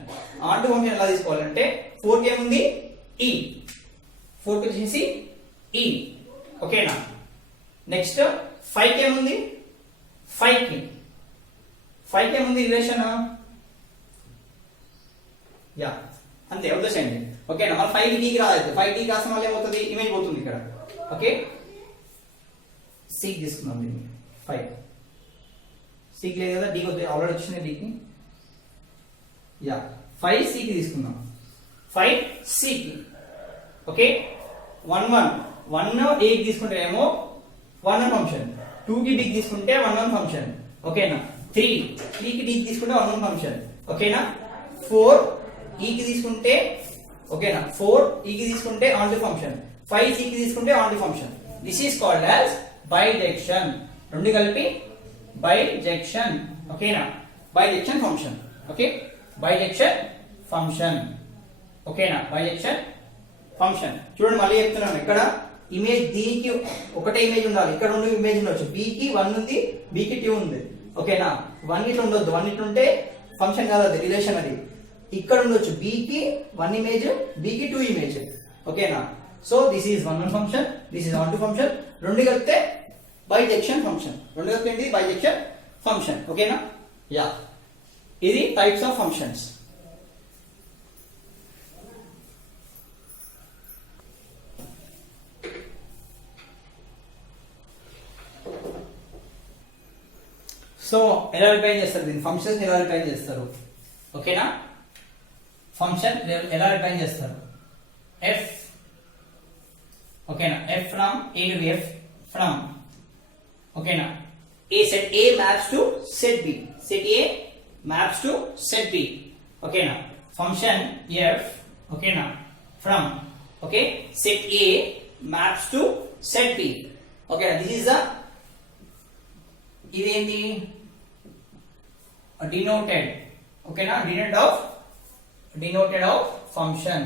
ఎలా తీసుకోవాలంటే 4 కి ఏముంది ఈ, 4 కి వచ్చేసి ఈ. ఓకేనా, నెక్స్ట్ 5 కి ఏముంది 5 కి ఏముంది రిలేషన్. యా, అంతే వదిలేసేయండి. ఓకేనా, మళ్ళీ 5 కి రాలేదు. 5 కి రాసిన వల్ల ఏమవుతుంది, ఇమేజ్ పోతుంది ఇక్కడ. ఓకే, సిక్ తీసుకుందాం దీన్ని. 5 సిక్ లేదు కదా, డీకి వద్దు, ఆల్రెడీ వచ్చింది డీకి. యా, 5 సి కి తీసుకుందాం. 5 సి కి. ఓకే, 1 ఏ కి తీసుకుంటే ఏమో 1 ఫంక్షన్, 2 కి డి తీసుకుంటే 1 ఫంక్షన్. ఓకేనా, 3 కి డి తీసుకుంటే 1 ఫంక్షన్. ఓకేనా, 4 ఈ కి తీసుకుంటే, ఓకేనా, 4 ఈ కి తీసుకుంటే ఆన్ టు ఫంక్షన్, 5 సి కి తీసుకుంటే on to function. This is called as bisection. రెండు కలిపి బైజెక్షన్. ఓకేనా, bisection function. Okay, bisection function. ఓకేనా, బైజెక్షన్ ఫంక్షన్. చూడండి మళ్ళీ చెప్తున్నాను, ఇక్కడ ఇమేజ్ దీనికి ఒకటే ఇమేజ్ ఉండాలి. ఇక్కడ 2 ఇమేజ్ ఉండొచ్చు. బి కి 1 ఉంది, బి కి 2 ఉంది. ఓకేనా, 1 ఇట్లా ఉండొద్దు. 1 ఇట్లా ఉంటే ఫంక్షన్ కాదు, అది రిలేషన్. అది ఇక్కడ ఉండొచ్చు. బి కి 1 ఇమేజ్, బి కి 2 ఇమేజ్. ఓకేనా, so this is 1 function, this is on to function. రెండు కలిపితే బైజెక్షన్ ఫంక్షన్. రెండు కలిపితే ఏంటి బైజెక్షన్ ఫంక్షన్. ఓకేనా, యా, ఇది టైప్స్ ఆఫ్ ఫంక్షన్స్. సో ఎలా రిఫైన్ చేస్తారు దీన్ని, ఫంక్షన్స్ ఎలా రిఫైన్ చేస్తారు. ఓకేనా, ఫంక్షన్ ఎలా రిఫైన్ చేస్తారు. ఎఫ్, ఓకేనా, F from A to B, F from, ఓకేనా, A set A maps to set B, set A maps to set B. ఓకేనా, ఫంక్షన్ ఎఫ్, ఓకేనా, from, okay, set A maps to set B. ఓకేనా, this is the, ఇదేంటి denoted. ఓకేనా, denoted of function.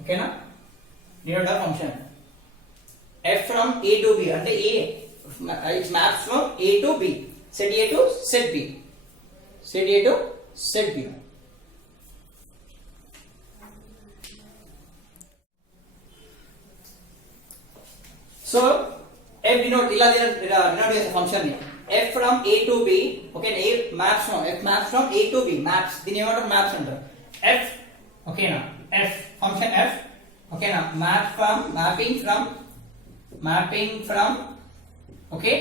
ఓకేనా, denoted of function. f from a to b అంటే a, it maps from a to b, set a to set b, set a to set b. So f denote ఇలా denote చేసే function ని f from a to b. Okay, a maps from a to b, maps, దీని ఏమంటారు maps అంటారు. f, ఓకేనా, f function f, ఓకేనా, mapping from okay,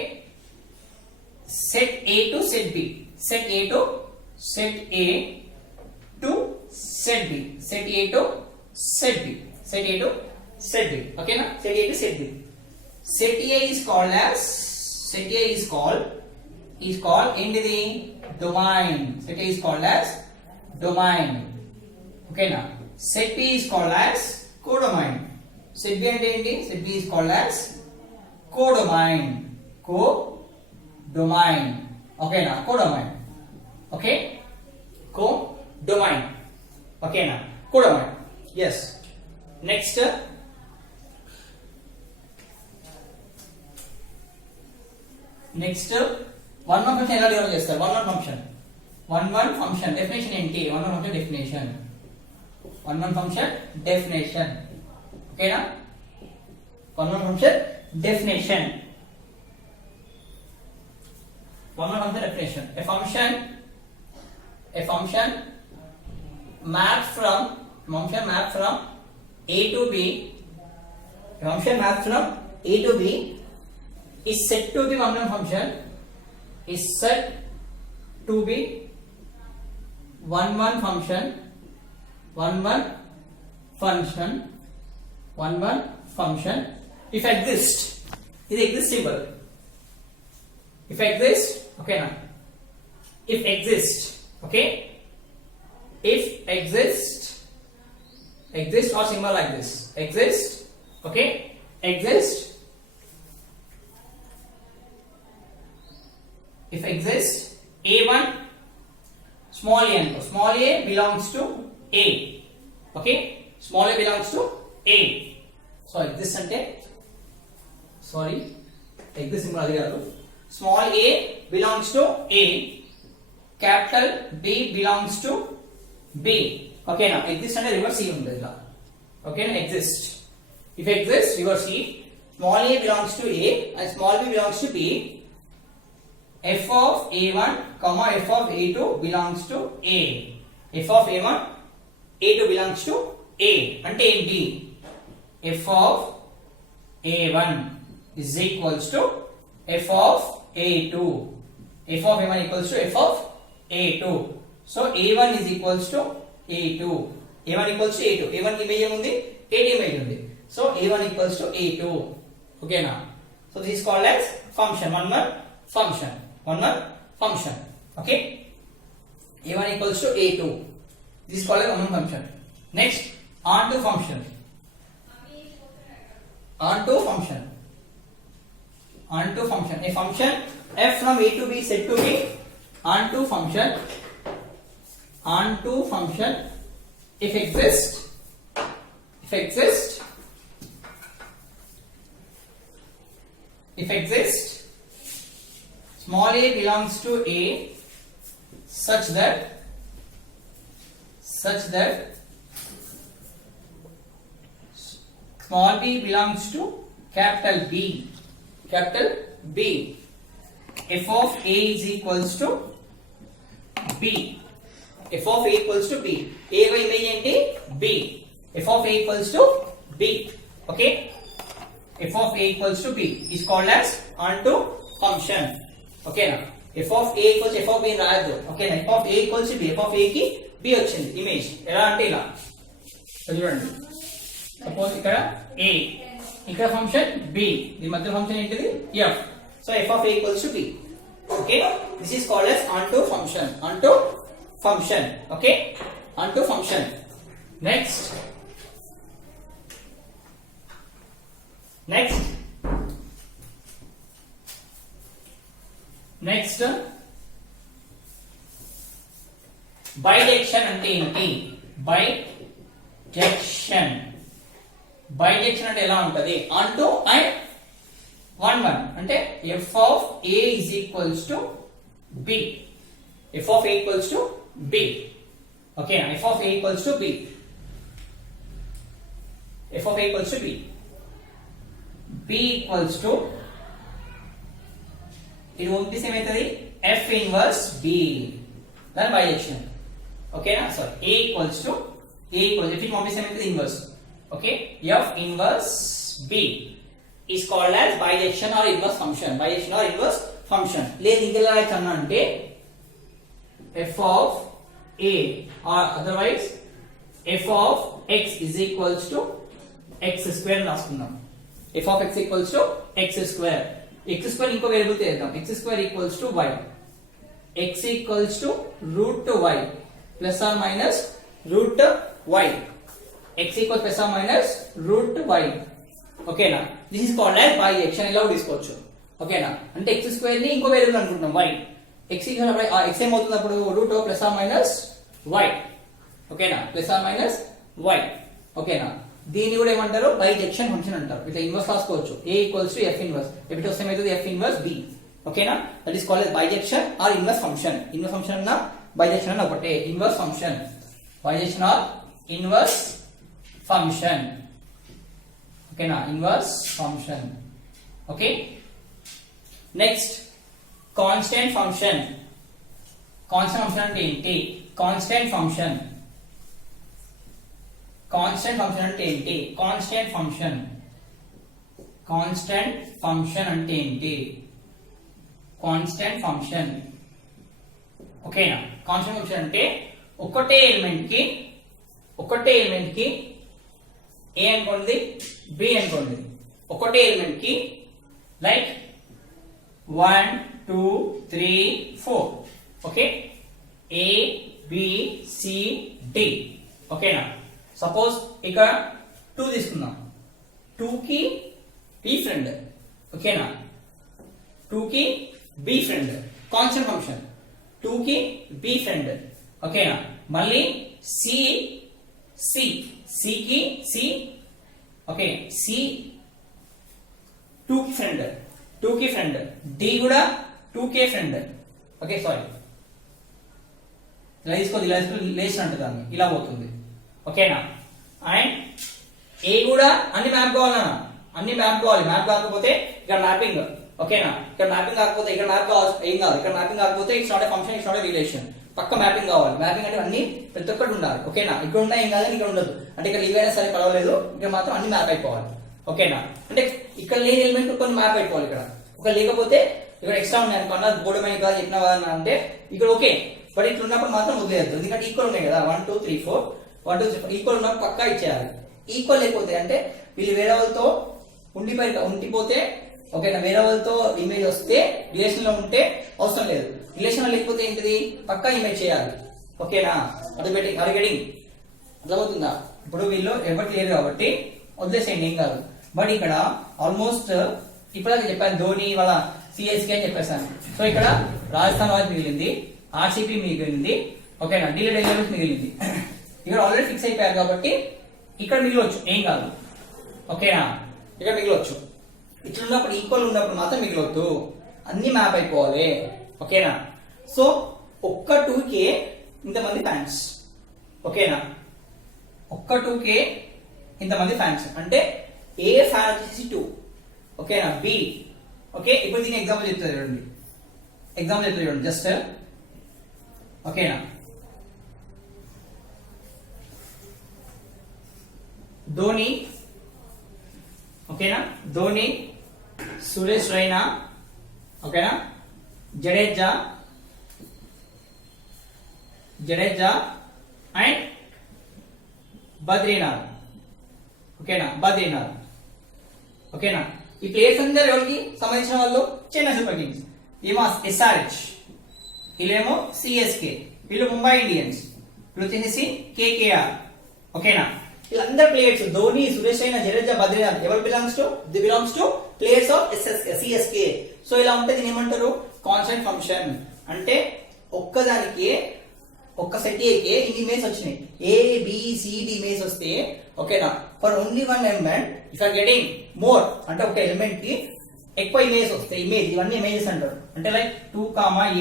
set a to set b, set a to set b, set a to set b, ఓకేనా, set a to set b. Set A is called ఏంటిది domain. Set A is called as domain. Okay na. Set B is called as codomain. Set B అంటే ఏంటి? Set B is called as codomain. Okay na, codomain. Okay codomain ఓకేనా codomain yes next one one function ఎలా derive చేస్తారు one one function definition ఏంటి one one function definition ఓకేనా one one function definition a function mapped from a to b is said to be one function if exist ఇది exist symbol if exist okay na if exist okay if exist or symbol like this exist okay exist if exist a1 small a belongs to a okay small a belongs to a so exist ante sorry exist symbol adi kaadu small a belongs to a capital B belongs to B okay na exist ante reverse e undi ila okay na exist if exist reverse e small a belongs to a and small b belongs to b f of a1 comma f of a2 belongs to a f of a1 a2 belongs to a ante enti f of a1 is equals to f of a2 f of a1 equals to f of a2 so a1 is equals to a2 a1 equals to a2 a1 ki image undi a2 image undi so a1 equals to a2 okay na so this is called as function one function okay a1 equals to a2 this is called as one function next onto function a function f from a to b is said to be onto function if exist small a belongs to a such that small b belongs to capital B f of a is equals to b f of a equals to b a by image enti b f of a equals to b okay f of a equals to b is called as onto function okay na f of a equals f of b రాయొద్దు okay na f of a equals to b f of a కి b వచ్చింది image ఎలా అంటే ఇలా చూడండి suppose ఇక్కడ a ఇక్కడ function b దీని మధ్య ఫంక్షన్ ఏంటిది f so f of a equals to b okay this is called as onto function okay onto function next bijection అంటే ఏంటి bijection అంటే ఎలా ఉంటది onto and 1 అంటే f of a is equals to b f of a equals to b okay f of a equals to b f of a equals to b b equals to it won't be same aitadi f inverse b then bijection okay na so a equals to if it won't be same aitadi inverse okay f inverse b is called as bijection or inverse function లేదు ఇంకెలా రాయొచ్చు అంటే f of a or otherwise f of x is equals to x square రాసుకుందాం f of x equals to x square ఇంకో variable చేద్దాం x square equals to y x equals to root y plus or minus root y x equals plus or minus root y ఓకేనా this is called as bijection ఇలా తీసుకోవచ్చు ఓకేనా అంటే x square ని ఇంకో variable అనుకుంటాం y x ఇచ్చినప్పుడు ఆ x ఏమవుతుంది అప్పుడు root plus or minus y, ఓకేనా, ప్లస్ ఆర్ మైనస్ y, ఓకేనా. దీన్ని కూడా ఏమంటారు బైజెక్షన్ ఫంక్షన్ అంటారు. ఇట్లా ఇన్వర్స్ రాసుకోవచ్చు, a equals to f inverse, ఎప్పుడు వస్తే ఏమవుతుంది f ఇన్వర్స్ b, ఓకేనా. That is called bijection or inverse function. Inverse function అన్న బైజెక్షన్ అన్న ఒకటే. Inverse function, bijection or inverse function, ఓకేనా, inverse function. Okay, next constant function. Constant function అంటే ఏంటి? కాన్స్టెంట్ ఫంక్షన్, కాన్స్టెంట్ ఫంక్షన్ అంటే ఏంటి? Constant function, constant function అంటే ఏంటి? కాన్స్టెంట్ ఫంక్షన్, ఓకేనా. కాన్స్టెంట్ ఫంక్షన్ అంటే ఒకటే ఎలిమెంట్ కి ఏ అనుకోండి, బి అనుకోండి, ఒకటే ఎలిమెంట్ కి like 1 2 3 4, okay, A B C D, ఓకేనా. సపోజ్ ఇక్కడ 2 తీసుకుందాం, 2 కి బి ఫ్రెండ్, ఓకేనా, 2 కి బి ఫ్రెండ్, కాన్స్టెంట్ ఫంక్షన్, 2 కి బి ఫ్రెండ్, ఓకేనా. మళ్ళీ సి కి సి, ఓకే, సి 2 కి ఫ్రెండ్, డి కూడా 2k ఫ్రెండ్, ఓకే, సారీ, ఇలా తీసుకోదు, ఇలా లేచినట్టు దాన్ని ఇలా పోతుంది, ఓకేనా. అండ్ ఏ కూడా అన్ని మ్యాప్ కావాలన్నా, అన్ని మ్యాప్ కావాలి. మ్యాప్ కాకపోతే ఇక్కడ మ్యాపింగ్, ఓకేనా. ఇక్కడ మ్యాపింగ్ కాకపోతే ఇక్కడ మ్యాప్ ఏం కాదు. ఇక్కడ మ్యాపింగ్ కాకపోతే it's not a function, it's not a relation. పక్క మ్యాపింగ్ కావాలి. మ్యాపింగ్ అంటే అన్ని ప్రతి ఒక్కటి ఉండాలి, ఓకేనా. ఇక్కడ ఉన్నా ఏం కాదు, ఇక్కడ ఉండదు. అంటే ఇక్కడ లీవ్ అయినా సరే పర్వాలేదు, ఇక్కడ మాత్రం అన్ని మ్యాప్ అయిపోవాలి, ఓకేనా. అంటే ఇక్కడ లేని ఎలిమెంట్ కొన్ని మ్యాప్ అయిపోవాలి. ఇక్కడ ఒక లేకపోతే ఇక్కడ ఎక్స్ట్రా ఉన్నాయి అనుకున్నా, బోర్డు మీద కాదు చెప్పిన అంటే ఇక్కడ ఓకే, బట్ ఇట్లా ఉన్నప్పుడు మాత్రం వదిలేదు. ఎందుకంటే ఈక్వల్ ఉన్నాయి కదా, 1 2 3 4 1 2 3 ఈక్వల్ ఉన్నప్పుడు పక్కా ఇచ్చేయాలి. ఈక్వల్ లేకపోతే అంటే వీళ్ళు వేరే వాళ్ళతో ఉండిపోతే, ఓకేనా, వేరే వాళ్ళతో ఇమేజ్ వస్తే రిలేషన్ లో ఉంటే అవసరం లేదు. రిలేషన్ లో లేకపోతే ఏంటిది, పక్కా ఇమేజ్ చేయాలి, ఓకేనా. అడిగెటింగ్ అర్థమవుతుందా? ఇప్పుడు వీళ్ళు ఎవరు లేరు కాబట్టి వదిలేసేయండి, ఏం కాదు. బట్ ఇక్కడ ఆల్మోస్ట్ ఇప్పటిదాకా చెప్పాను, ధోని వాళ్ళ సిఎస్కే అని చెప్పేసాను. సో ఇక్కడ రాజస్థాన్ రాయల్స్ మిగిలింది, ఆర్సీబీ మిగిలింది, ఓకేనా, ఢిల్లీ డైనమోస్ మిగిలింది. ఇక్కడ ఆల్రెడీ ఫిక్స్ అయిపోయారు కాబట్టి ఇక్కడ మిగిలవచ్చు, ఏం కాదు, ఓకేనా. ఇక్కడ మిగిలవచ్చు. ఇట్లా ఉన్నప్పుడు ఈక్వల్ ఉన్నప్పుడు మాత్రం మిగిలవద్దు, అన్ని మ్యాప్ అయిపోవాలి, ఓకేనా. సో ఒక్క 2k ఇంతమంది ఫ్యాన్స్, ఓకేనా, ఒక్క 2k ఇంతమంది ఫ్యాన్స్ అంటే ఏ ఫ్యాన్ వచ్చేసి 2, ఓకేనా, బి, ఓకే. ఇప్పుడు దీని ఎగ్జాంపుల్ చెప్తారు చూడండి, జస్ట్, ఓకేనా. ధోని, ఓకేనా, ధోని, సురేష్ రైనా, ఓకేనా, జడేజా అండ్ బద్రీనాథ్, ఓకేనా, ఓకేనా. ఈ ప్లేయర్స్ అందరూ ఎవరికి సంబంధించిన వాళ్ళు? Chennai super kings. ఏమో ఎస్ఆర్హెచ్, వీళ్ళేమో సిఎస్కే, వీళ్ళు ముంబై ఇండియన్స్, వీళ్ళు వచ్చేసి కేకేఆర్, ఓకేనా. వీళ్ళందరూ ప్లేయర్స్, ధోని, సురేష్ రైనా, జడేజా, బద్రీనాథ్ ఎవరు belongs to players of CSK. So ఇలా ఉంటే దీన్ని ఏమంటారు? Constant function. అంటే ఒక్కదానికి ఒక్క సెట్ ఏకే ఇన్ని ఇమేజ్ వచ్చినాయి, A B C D image వస్తే, ఓకేనా, for only one element if are getting more, అంటే ఒక ఎలిమెంట్ కి ఎక్కువ ఇమేజ్ వస్తే, ఇమేజ్ ఇవన్నీ ఇమేజెస్ అంటారు. అంటే లైక్ 2,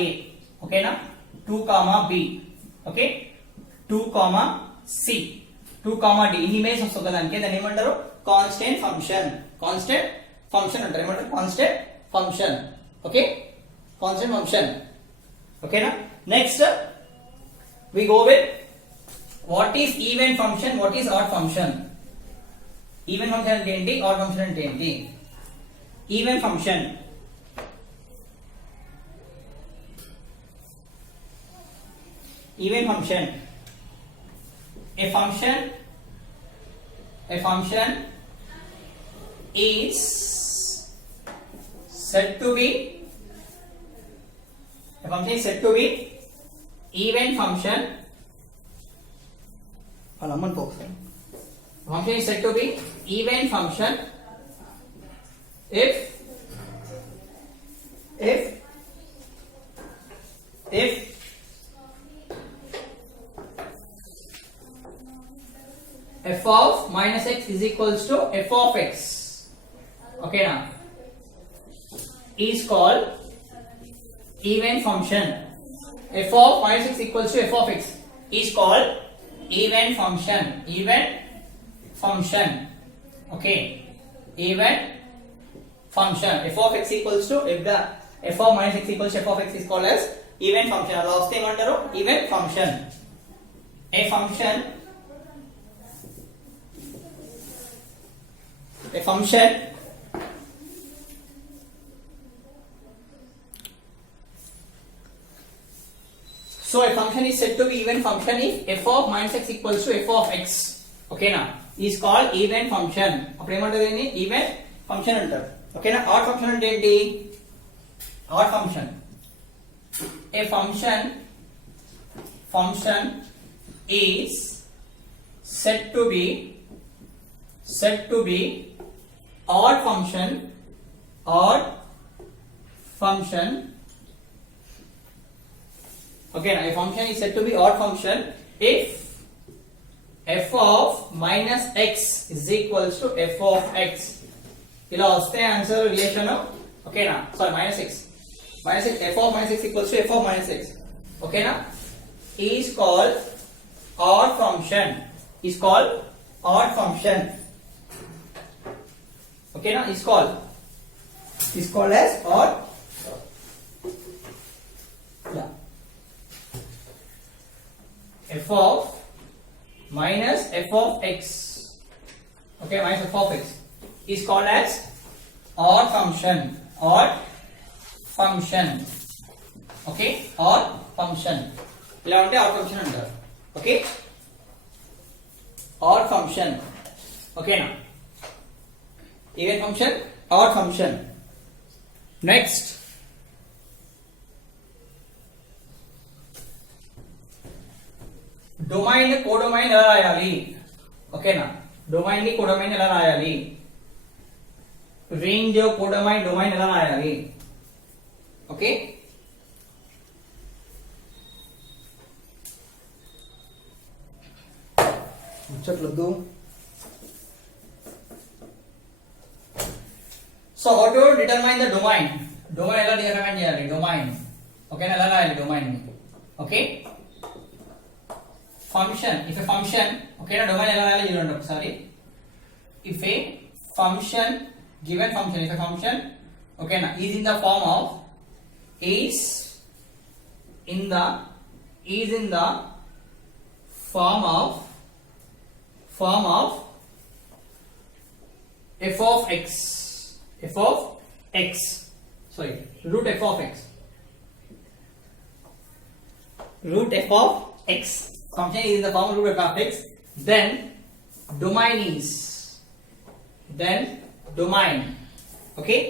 A, ఓకేనా, 2, B, ఓకే, 2, C, 2, D ఇన్ని ఇమేజ్ వస్తుంది దానికి, దాన్ని ఏమంటారు? Constant function. కాన్స్టెంట్ ఫంక్షన్ అంటారు, ఏమంటారు? Constant function, okay, constant function, ఓకేనా. Next we go with what is even function, what is odd function. Even function అంటే ఏంటి, odd function అంటే ఏంటి? Even function, a function is said to be even function. Function is said to be even function if if f of minus x is equals to f of x, okay now, is called even function. F of minus x equals to f of x is called even function. Even function, okay, even function. F of x equals to f of minus x equals to f of x is called as even function. అలా వస్తే ఏమంటారు? Even function. A function so a function is said to be even function if f of minus x equals to f of x, okay na, is called even function. అప్పుడు ఏమంటారు దీన్ని? even function అంటారు. ఓకేనా? odd function అంటే ఏంటి? odd function, a function is said to be odd function okay now a function is said to be odd function if f of minus x is equals to f of x. ఇలా వస్తే answer relation ఓకేనా, sorry minus x f of minus x equals to f of minus x, ఓకేనా, is called odd function, okay na, is called as odd, yeah, f of minus f of x, okay, minus f of x is called as odd function, okay, odd function. ఇలా ఉంటే odd function అంటారు, okay, odd function, okay na, even function, odd function. Next, domain ని codomain ఎలా రాయాలి? ఓకేనా, domain ని codomain ఎలా రాయాలి? రేంజ్ కోడొమైన్ డొమైన్ ఎలా రాయాలి? ఓకే, ముచ్చట్లొద్దు. So how to determine the domain? Domain ఎలా డిటర్మైన్ చేయాలి? domain, ఓకేనా, ఎలా రాయాలి domain ని? Okay, function, if a function, ఓకేనా, domain ఎలా రాయాలి చూడండి ఒకసారి. If a function, given function, if a function, ఓకేనా, is in the form of form of f of x, sorry, root f of x, function is in the form of root f of x, then domain, okay,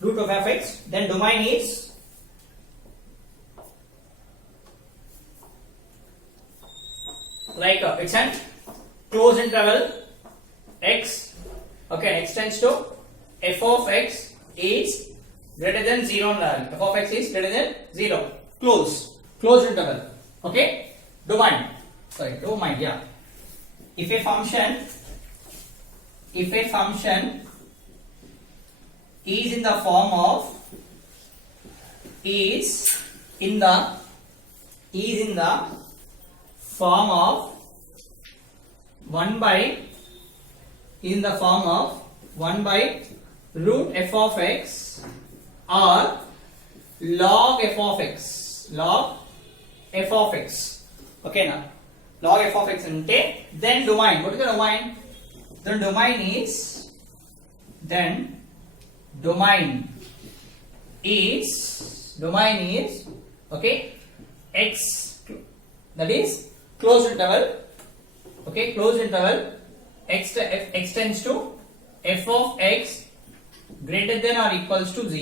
root of f x, then domain is like it's an closed interval x, okay, extends to f of x is greater than 0 and f of x is greater than 0, closed interval, okay, domain, yeah. If a function is in the form of 1 by root f of x or log f of x, okay na, log f of x ante, then domain, what is the domain? The domain is okay, x, that is closed interval, okay, closed interval x extends to f of x greater than or equals to 0,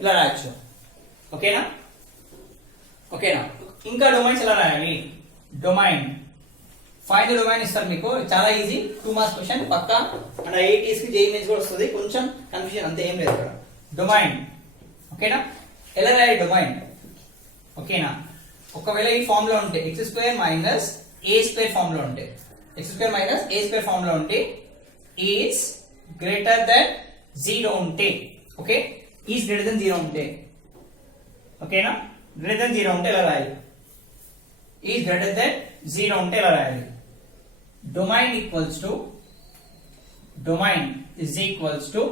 ఇలా రాయొచ్చు, ఓకేనా, ఇంకా domains ఎలా రాయాలి? Domain, find the domain ఇస్తారు మీకు, చాలా easy, 2 marks question పక్కా, అండ్ ఐఐటీస్ కి జేఈఈ మెయిన్స్ కూడా వస్తుంది, కొంచెం కన్ఫ్యూజన్ అంతే, ఏం లేదు ఇక్కడ. డొమైన్, ఓకేనా, ఎలా రాయాలి డొమైన్? ఓకేనా, ఒకవేళ ఈ ఫామ్ లో ఉంటే x స్క్వేర్ మైనస్ ఏ స్క్వేర్ ఫామ్ లో ఉంటే, x స్క్వేర్ మైనస్ ఏ స్క్వేర్ ఫామ్ లో ఉంటే ఈజ్ గ్రేటర్ దెన్ 0 ఉంటే, ఓకే, ఈజ్ గ్రేటర్ దెన్ 0 ఉంటే, ఓకేనా, గ్రేటర్ దెన్ 0 ఉంటే ఎలా రాయాలి? ఈజ్ గ్రేటర్ దెన్ 0 ఉంటే ఎలా రాయాలి? Domain equals to, domain is equals to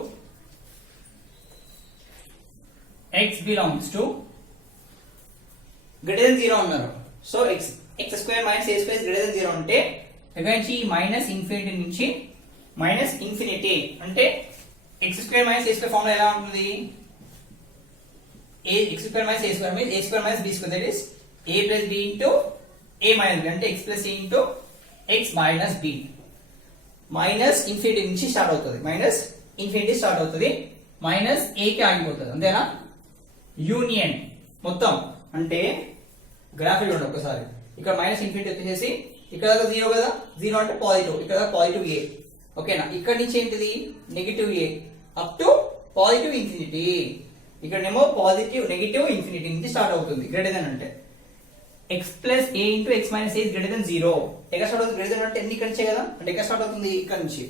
x belongs to greater than 0 అన్నారు. So x square minus a square greater than 0 అంటే ఇక్కడ నుంచి మైనస్ ఇన్ఫినిటీ నుంచి మైనస్ ఇన్ఫినిటీ అంటే x square minus a square formula ఎలా ఉంటుంది? x square minus a square means a square minus b square, that is a plus b into a minus b అంటే x plus a into x minus b. Minus infinity నుంచి start అవుతుంది, minus infinity start అవుతుంది, minus a కి ఆగిపోతుంది, అంతేనా? Union మొత్తం అంటే graph చూడండి ఒకసారి, ఇక్కడ మైనస్ ఇన్ఫినిటీ వచ్చేసి ఇక్కడ దాకా 0 కదా, 0 అంటే పాజిటివ్, ఇక్కడ దాకా పాజిటివ్ a, ఓకేనా, ఇక్కడ నుంచి ఏంటిది negative a up to positive infinity, ఇక్కడనేమో పాజిటివ్ నెగిటివ్ ఇన్ఫినిటీ నుంచి స్టార్ట్ అవుతుంది. గ్రేటర్ దెన్ అంటే x plus a into x minus a greater than 0. ఎక్కడ స్టార్ట్ అవుతుంది? గ్రేటర్ దెన్ అంటే ఎన్ని ఇక్కడ నుంచే కదా, అంటే ఎక్కడ స్టార్ట్ అవుతుంది? ఇక్కడ నుంచి.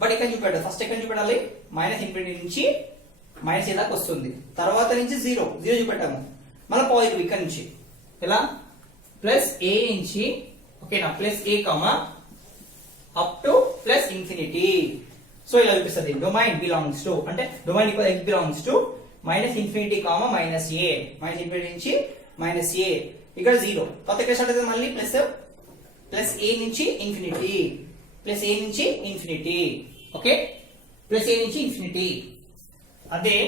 బట్ ఇక్కడ చూపెట్టాలి, ఫస్ట్ ఎక్కడ చూపెట్టాలి? మైనస్ ఇన్ఫినిటీ నుంచి మైనస్ a దాకా వస్తుంది, తర్వాత నుంచి 0 చూపెట్టాము, మళ్ళీ పాజిటివ్ ఇక్కడ నుంచి ఎలా ప్లస్ a నుంచి, ఓకేనా, plus a comma up to plus infinity. So ఇలా చూపిస్తుంది డొమైన్ బిలాంగ్స్ టు, అంటే domain equal x belongs to minus infinity comma minus a, minus infinity నుంచి మైనస్ a, ఇక్కడ 0, కొత్త ఎక్కడ స్టార్ట్ అవుతుంది? మళ్ళీ ప్లస్ ప్లస్ a నుంచి ఇన్ఫినిటీ, ప్లస్ a నుంచి ఇన్ఫినిటీ, ఓకే, ప్లస్ a నుంచి ఇన్ఫినిటీ. అదే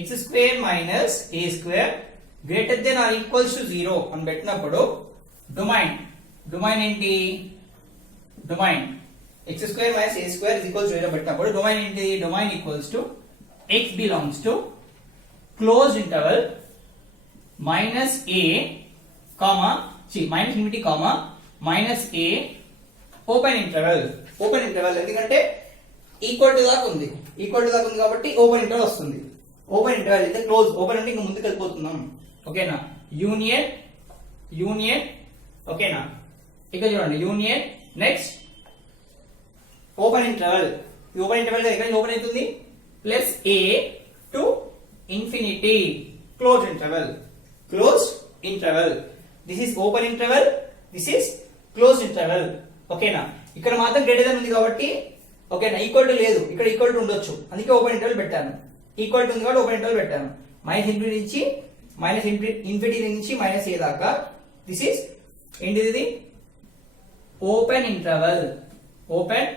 x square minus a square greater than or equals to 0 అని పెట్టినప్పుడు డొమైన్, డొమైన్ ఏంటి? Domain x square minus a square is equals to 0 పెట్టినప్పుడు డొమైన్ ఏంటి? Domain equals to x belongs to closed interval minus a comma minus infinity comma minus a open interval. Open interval ఎందుకంటే equal to దాకా ఉంది, equal to దాకా ఉంది కాబట్టి open interval వస్తుంది. Open interval అయితే క్లోజ్, ఓపెన్ అంటే ఇంకా ముందుకు వెళ్ళిపోతున్నాం, ఓకేనా. యూనియన్, యూనియన్, ఓకేనా, ఇక్కడ చూడండి యూనియన్, నెక్స్ట్ ఓపెన్ ఇంటర్వల్. ఈ ఓపెన్ ఇంటర్వల్ ఎక్కడ ఓపెన్ అవుతుంది? Plus a to infinity, close interval, close interval. This is open interval, this is close interval, ఓకేనా. ఇక్కడ మాత్రం గ్రేటర్ దెన్ ఉంది కాబట్టి, ఓకేనా, ఈక్వల్ టు లేదు, ఇక్కడ ఈక్వల్ టు ఉండొచ్చు, అందుకే ఓపెన్ ఇంటర్వల్ పెట్టాను. ఈక్వల్ టు ఉంది కాబట్టి ఓపెన్ ఇంటర్వల్ పెట్టాను. మైనస్ ఇన్ఫినిటీ నుంచి మైనస్ ఇన్ఫినిటీ నుంచి మైనస్ a దాకా దిస్ ఇస్ ఏంటిది? Open interval, open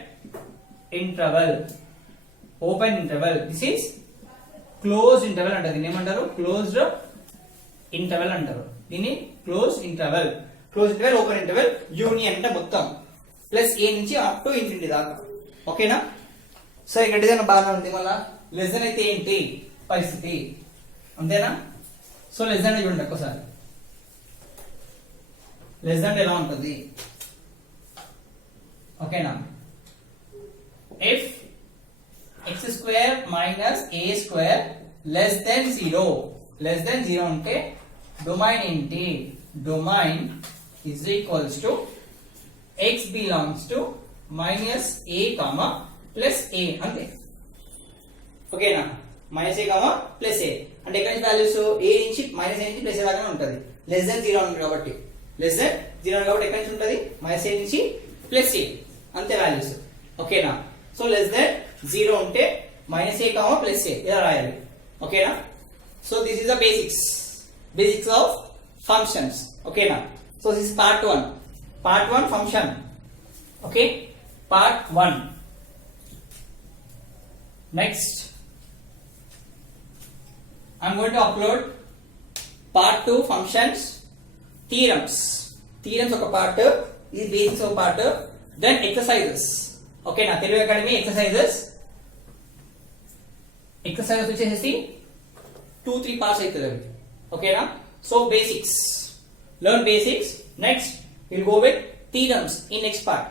interval, open interval. This is close interval అంటారు, దీన్ని ఏమంటారు? క్లోజ్డ్ ఇంటర్వల్ అంటారు, దీన్ని close interval. Close interval, open interval, union అంటే మొత్తం ప్లస్ a నుంచి అప్ టు ఇన్ఫినిటీ దాకా, ఓకేనా. సో ఇక్కడ ఏదైనా బాగా ఉంది, మళ్ళా లెస్ దెన్ అయితే ఏంటి పరిస్థితి, అంతేనా. సో లెస్ దెన్ చూడండి ఒక్కసారి, లెస్ దెన్ ఎలా ఉంటుంది, ఓకేనా. If x square minus a square less than 0, less than 0 అంటే డొమైన్ ఏంటి? Domain is equals to x belongs to minus a comma plus a, అంతే, ఓకేనా. Minus a comma plus a అంటే ఎక్కడ నుంచి వాల్యూస్? a నుంచి మైనస్ a నుంచి plus a దాకా ఉంటుంది. లెస్ దెన్ 0 ఉంది కాబట్టి, లెస్ దెన్ 0 కాబట్టి ఎక్కడి నుంచి ఉంటుంది? మైనస్ a నుంచి ప్లస్ a, అంతే వాల్యూస్, ఓకేనా. సో లెస్ దెన్ 0 ఉంటే minus a comma plus a ఇలా రాయాలి, ఓకేనా. So this is the basics, basics of functions, ఓకేనా. So this is part 1, part 1 function, okay, part 1. Next I'm going to upload part 2 functions, theorems. Theorems ఒక part, ఇది basics ఒక part, then exercises, ఓకేనా. Telugu academy exercises, exercises వచ్చేసి 2-3 parts అవుతుంది అవి, ఓకేనా. So basics, learn basics. Next we'll go with theorems in next part.